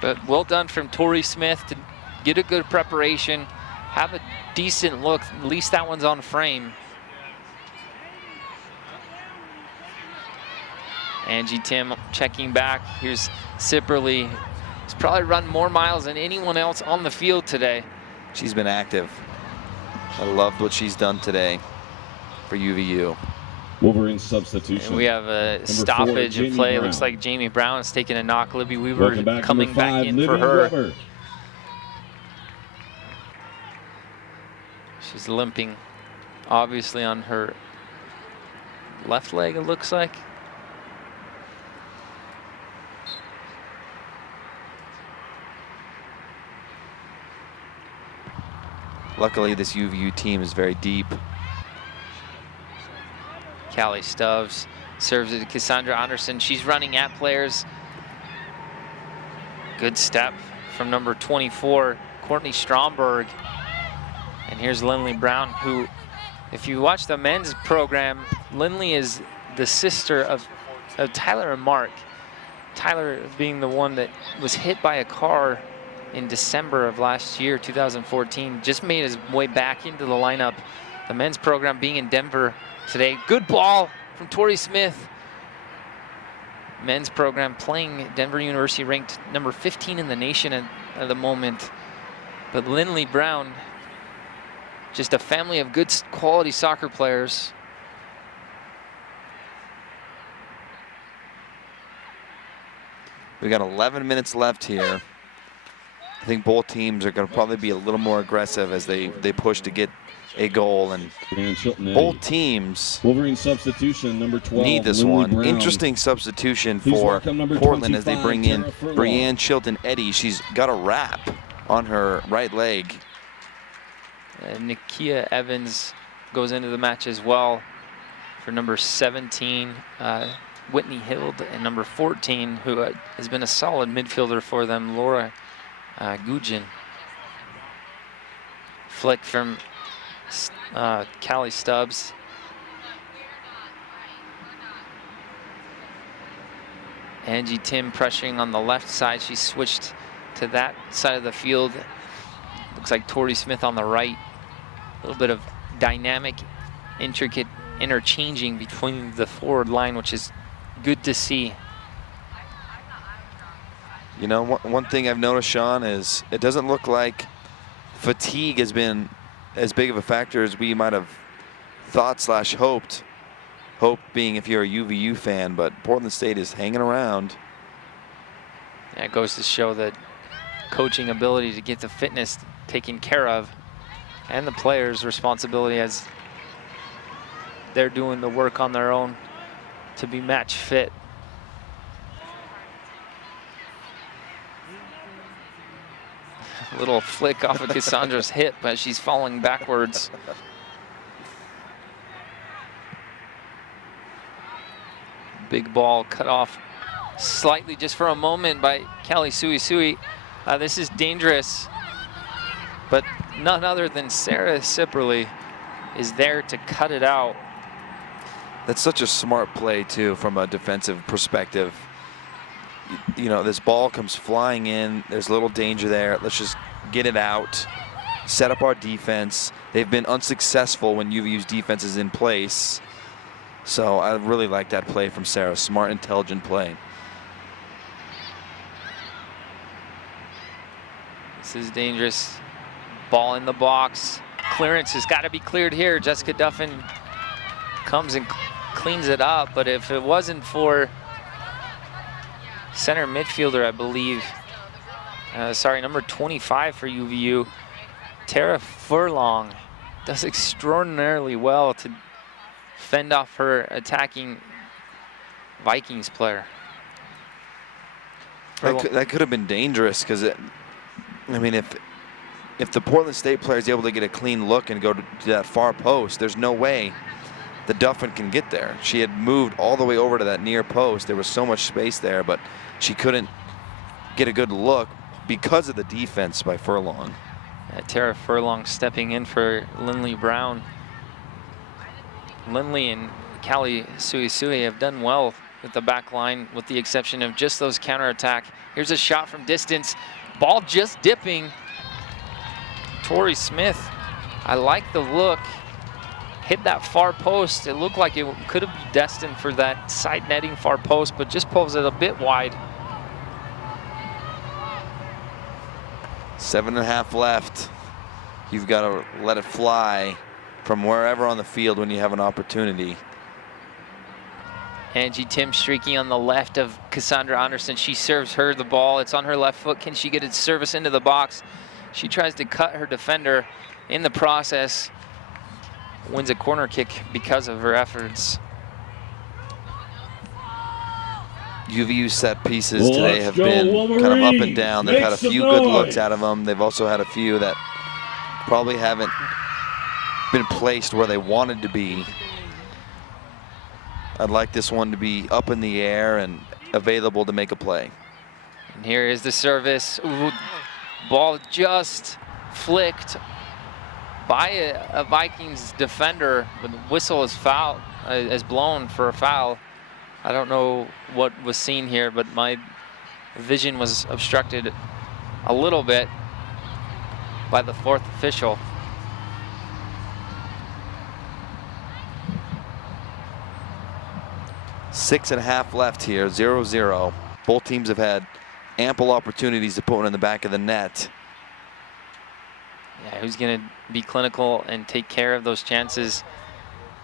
But well done from Tori Smith to get a good preparation, have a decent look. At least that one's on frame. Angie Tim checking back. Here's Sipperly. He's probably run more miles than anyone else on the field today. She's been active. I loved what she's done today for UVU. Wolverine substitution. And we have a stoppage of play. It looks like Jamie Brown is taking a knock. Libby Weaver coming back in for her. She's limping, obviously, on her left leg, it looks like. Luckily, this UVU team is very deep. Callie Stubbs serves it to Cassandra Anderson. She's running at players. Good step from number 24, Courtney Stromberg. And here's Lindley Brown, who, if you watch the men's program, Lindley is the sister of Tyler and Mark. Tyler being the one that was hit by a car in December of last year, 2014, just made his way back into the lineup. The men's program being in Denver today. Good ball from Tori Smith. Men's program playing Denver University, ranked number 15 in the nation at the moment. But Lindley Brown, just a family of good quality soccer players. We got 11 minutes left here. I think both teams are going to probably be a little more aggressive as they push to get a goal, and both teams Wolverine substitution, number 12, need this Lindley one. Brown. Interesting substitution Please for welcome number Portland as they 25, bring in Tara Furlong. Brianne Chilton-Eddy. She's got a wrap on her right leg. Nikia Evans goes into the match as well for number 17, Whitney Hild, and number 14, who has been a solid midfielder for them, Laura Gugin. Flick from Callie Stubbs. Angie Tim pressuring on the left side. She switched to that side of the field. Looks like Tori Smith on the right. A little bit of dynamic, intricate interchanging between the forward line, which is good to see. You know, one thing I've noticed, Sean, is it doesn't look like fatigue has been as big of a factor as we might have thought / hoped. Hope being if you're a UVU fan, but Portland State is hanging around. Yeah, it goes to show that coaching ability to get the fitness taken care of, and the players' responsibility as they're doing the work on their own to be match fit. Little flick off of Cassandra's hip as she's falling backwards. Big ball cut off slightly just for a moment by Callie Suisui. This is dangerous, but none other than Sarah Sipperly is there to cut it out. That's such a smart play too from a defensive perspective. You know, this ball comes flying in, there's a little danger there, let's just get it out, set up our defense. They've been unsuccessful when UVU's defense is in place. So I really like that play from Sarah. Smart, intelligent play. This is dangerous. Ball in the box. Clearance has got to be cleared here. Jessica Duffin comes and cleans it up, but if it wasn't for center midfielder, I believe, sorry, number 25 for UVU, Tara Furlong, does extraordinarily well to fend off her attacking Vikings player. That could have been dangerous because, I mean, if the Portland State player is able to get a clean look and go to that far post, there's no way the Duffin can get there. She had moved all the way over to that near post. There was so much space there, but she couldn't get a good look because of the defense by Furlong. Tara Furlong stepping in for Lindley Brown. Lindley and Callie Suisui have done well with the back line, with the exception of just those counterattack. Here's a shot from distance. Ball just dipping. Tori Smith, I like the look. Hit that far post. It looked like it could have been destined for that side netting far post, but just pulls it a bit wide. 7.5 left. You've got to let it fly from wherever on the field when you have an opportunity. Angie Tim streaking on the left of Cassandra Anderson. She serves her the ball. It's on her left foot. Can she get its service into the box? She tries to cut her defender in the process. Wins a corner kick because of her efforts. UVU set pieces today have been kind of up and down. They've had a few good looks out of them. They've also had a few that probably haven't been placed where they wanted to be. I'd like this one to be up in the air and available to make a play. And here is the service. Ooh, ball just flicked by a Vikings defender. The whistle is blown for a foul. I don't know what was seen here, but my vision was obstructed a little bit by the fourth official. Six and a half left here, 0-0. Both teams have had ample opportunities to put one in the back of the net. Yeah, who's going to be clinical and take care of those chances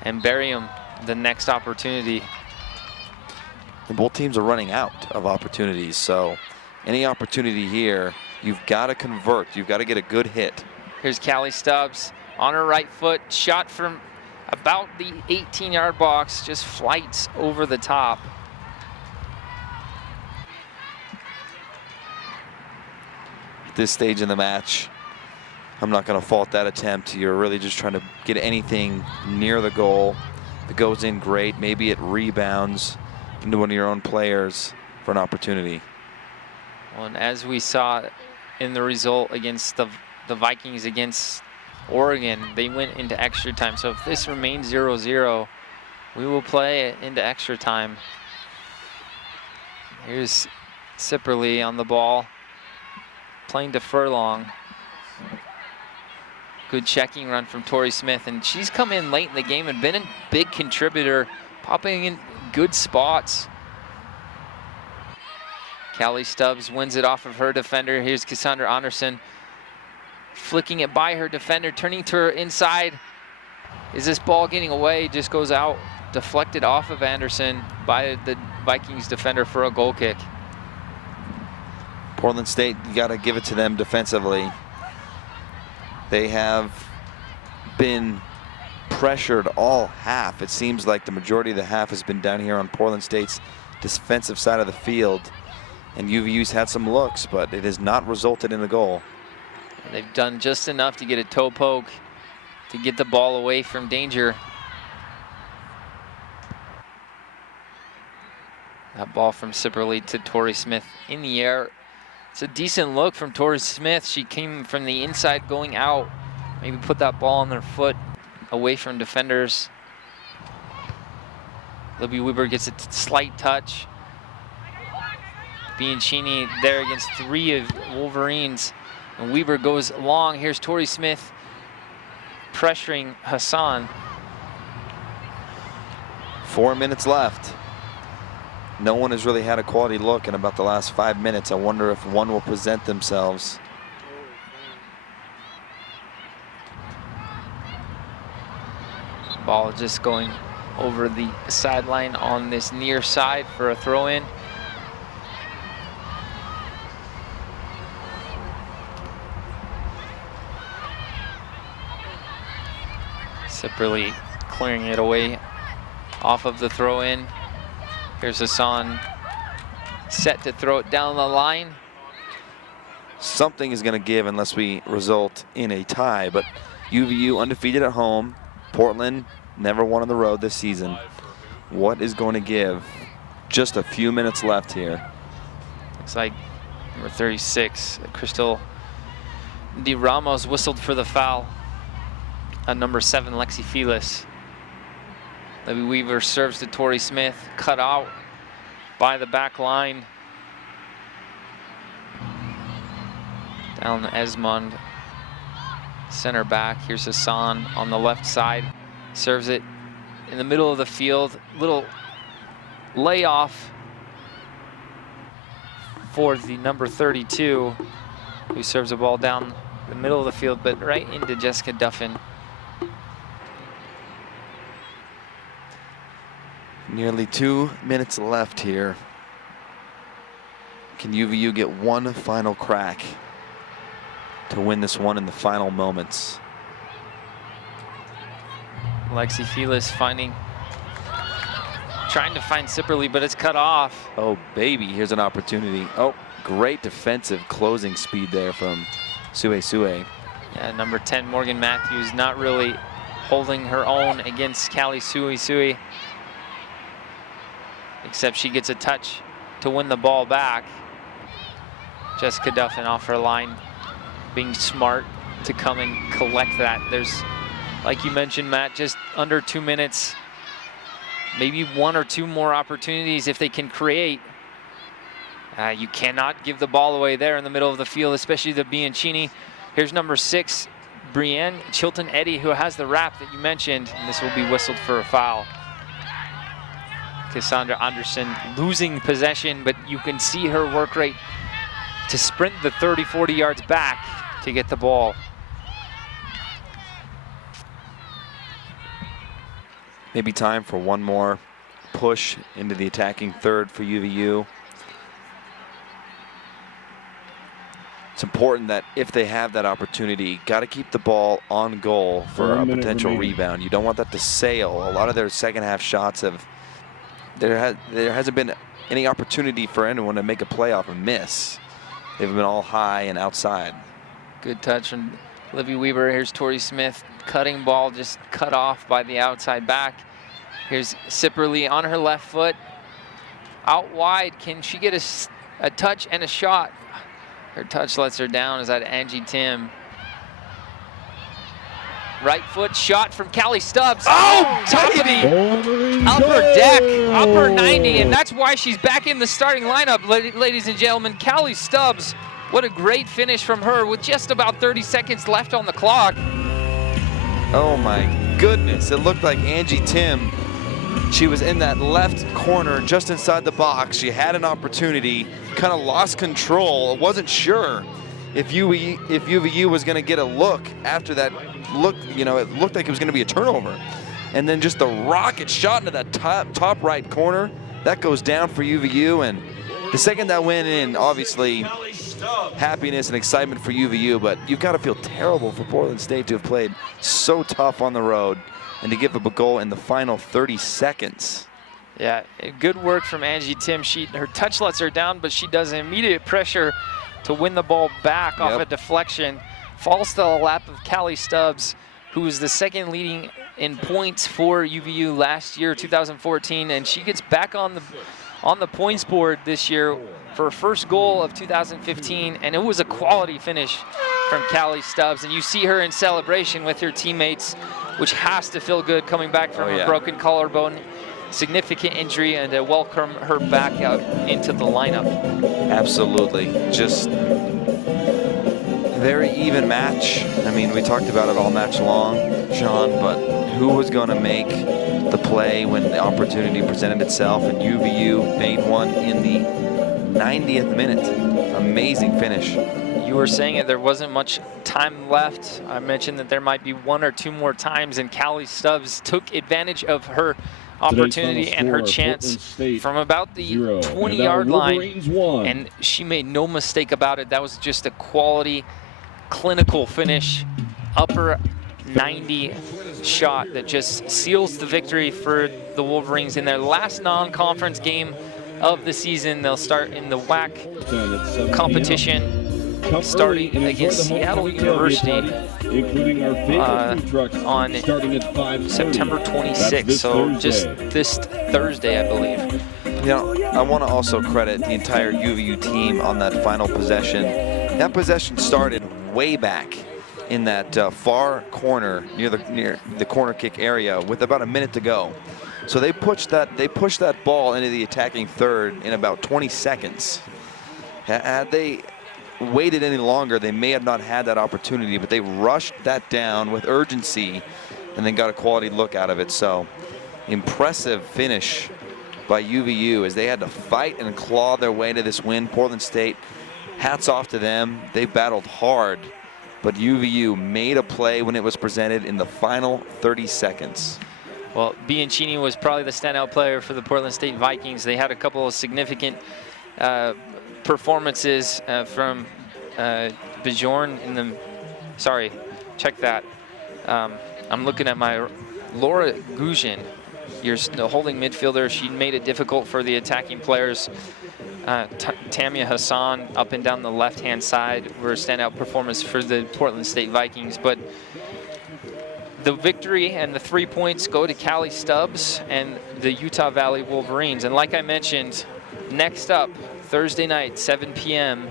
and bury them the next opportunity? And both teams are running out of opportunities, so any opportunity here, you've got to convert. You've got to get a good hit. Here's Callie Stubbs on her right foot, shot from about the 18-yard box, just flights over the top. At this stage in the match, I'm not going to fault that attempt. You're really just trying to get anything near the goal. If it goes in, great. Maybe it rebounds into one of your own players for an opportunity. Well, and as we saw in the result against the Vikings against Oregon, they went into extra time. So if this remains 0-0, we will play it into extra time. Here's Sipperly on the ball, playing to Furlong. Good checking run from Tori Smith, and she's come in late in the game and been a big contributor, popping in good spots. Callie Stubbs wins it off of her defender. Here's Cassandra Anderson. flicking it by her defender, turning to her inside. Is this ball getting away? Just goes out, deflected off of Anderson by the Vikings defender for a goal kick. Portland State, you got to give it to them defensively. They have been pressured all half. It seems like the majority of the half has been down here on Portland State's defensive side of the field. And UVU's had some looks, but it has not resulted in a goal. They've done just enough to get a toe poke to get the ball away from danger. That ball from Sipperly to Tori Smith in the air. It's a decent look from Tori Smith. She came from the inside going out. Maybe put that ball on their foot away from defenders. Libby Weber gets a slight touch. Bianchini there against 3 of Wolverines. And Weber goes long. Here's Tori Smith pressuring Hassan. 4 minutes left. No one has really had a quality look in about the last 5 minutes. I wonder if one will present themselves. Ball just going over the sideline on this near side for a throw-in. Sipperly clearing it away off of the throw-in. Here's Hassan set to throw it down the line. Something is going to give unless we result in a tie, but UVU undefeated at home. Portland never won on the road this season. What is going to give? Just a few minutes left here. Looks like number 36, Crystal Di Ramos whistled for the foul. Number 7, Lexi Felis. Libby Weaver serves to Tori Smith, cut out by the back line. Down Esmond, center back. Here's Hassan on the left side. Serves it in the middle of the field. Little layoff for the number 32, who serves the ball down the middle of the field, but right into Jessica Duffin. Nearly 2 minutes left here. Can UVU get one final crack to win this one in the final moments? Lexi Felis trying to find Sipperly, but it's cut off. Oh, baby, here's an opportunity. Oh, great defensive closing speed there from Sue Sue. Yeah, number 10, Morgan Matthews, not really holding her own against Callie Sue Sue. Except she gets a touch to win the ball back. Jessica Duffin off her line, being smart to come and collect that. There's, like you mentioned, Matt, just under 2 minutes. Maybe 1 or 2 more opportunities if they can create. You cannot give the ball away there in the middle of the field, especially the Bianchini. Here's number 6, Brienne Chilton Eddy, who has the wrap that you mentioned, and this will be whistled for a foul. Cassandra Anderson losing possession, but you can see her work rate to sprint the 30-40 yards back to get the ball. Maybe time for one more push into the attacking third for UVU. It's important that if they have that opportunity, got to keep the ball on goal for a potential rebound. You don't want that to sail. A lot of their second half shots have, there hasn't been any opportunity for anyone to make a play off a miss. They've been all high and outside. Good touch from Libby Weber. Here's Tori Smith, cutting ball, just cut off by the outside back. Here's Sipperly on her left foot, out wide. Can she get a touch and a shot? Her touch lets her down. Is that Angie Tim? Right foot shot from Callie Stubbs. Oh, top of the upper deck, upper 90, and that's why she's back in the starting lineup, ladies and gentlemen. Callie Stubbs, what a great finish from her with just about 30 seconds left on the clock. Oh my goodness, it looked like Angie Tim. She was in that left corner just inside the box. She had an opportunity, kind of lost control, wasn't sure. if UVU was going to get a look after that look, you know, it looked like it was going to be a turnover. And then just the rocket shot into that top right corner, that goes down for UVU. And the second that went in, obviously, happiness and excitement for UVU, but you've got to feel terrible for Portland State to have played so tough on the road and to give up a goal in the final 30 seconds. Yeah, good work from Angie Tim. Her touchlets are down, but she does immediate pressure to win the ball back off a deflection. Falls to the lap of Callie Stubbs, who was the second leading in points for UVU last year, 2014, and she gets back on the points board this year for her first goal of 2015, and it was a quality finish from Callie Stubbs. And you see her in celebration with her teammates, which has to feel good coming back from a broken collarbone, significant injury, and to welcome her back out into the lineup. Absolutely. Just very even match. I mean, we talked about it all match long, Sean, but who was going to make the play when the opportunity presented itself? And UVU made one in the 90th minute. Amazing finish. You were saying that there wasn't much time left. I mentioned that there might be one or two more times, and Callie Stubbs took advantage of her opportunity and her chance from about the 20-yard line, and she made no mistake about it. That was just a quality, clinical finish, upper 90 shot that just seals the victory for the Wolverines in their last non-conference game of the season. They'll start in the WAC competition starting against Seattle University on September 26th, so just this Thursday, I believe. You know, I want to also credit the entire UVU team on that final possession. That possession started way back in that far corner near the corner kick area with about a minute to go. So they pushed that ball into the attacking third in about 20 seconds. Had they waited any longer, they may have not had that opportunity, but they rushed that down with urgency and then got a quality look out of it. So impressive finish by UVU as they had to fight and claw their way to this win. Portland State, hats off to them. They battled hard, but UVU made a play when it was presented in the final 30 seconds. Well, Bianchini was probably the standout player for the Portland State Vikings. They had a couple of significant performances from Bjorn in the, sorry, check that. I'm looking at my Laura Guzin, the holding midfielder. She made it difficult for the attacking players. Tamia Hassan up and down the left-hand side were a standout performance for the Portland State Vikings. But the victory and the 3 points go to Callie Stubbs and the Utah Valley Wolverines. And like I mentioned, next up, Thursday night, 7 p.m.,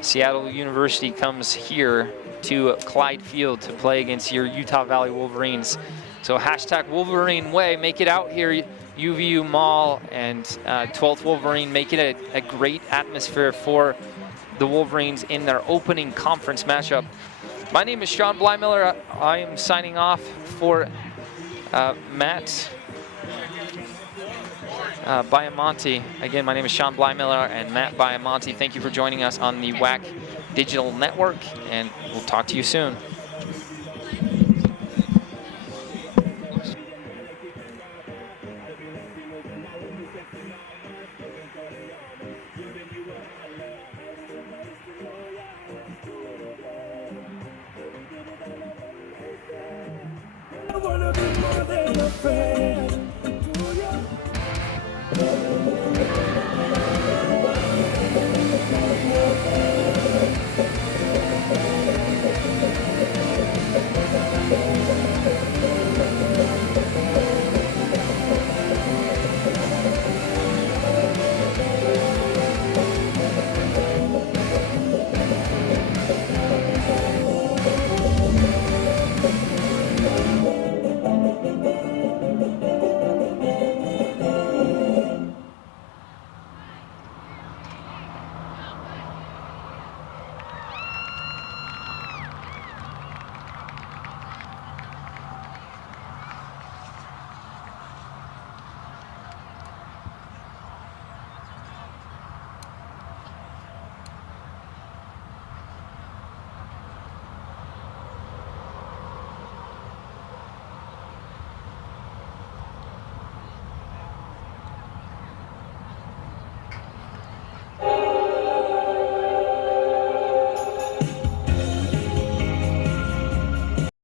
Seattle University comes here to Clyde Field to play against your Utah Valley Wolverines. So hashtag Wolverine Way, make it out here, UVU Mall, and 12th Wolverine, make it a great atmosphere for the Wolverines in their opening conference matchup. My name is Sean Blymiller. I am signing off for Matt Biamonte. Again, my name is Sean Blymiller and Matt Biamonte. Thank you for joining us on the WAC Digital Network, and we'll talk to you soon. I wanna be more than a friend.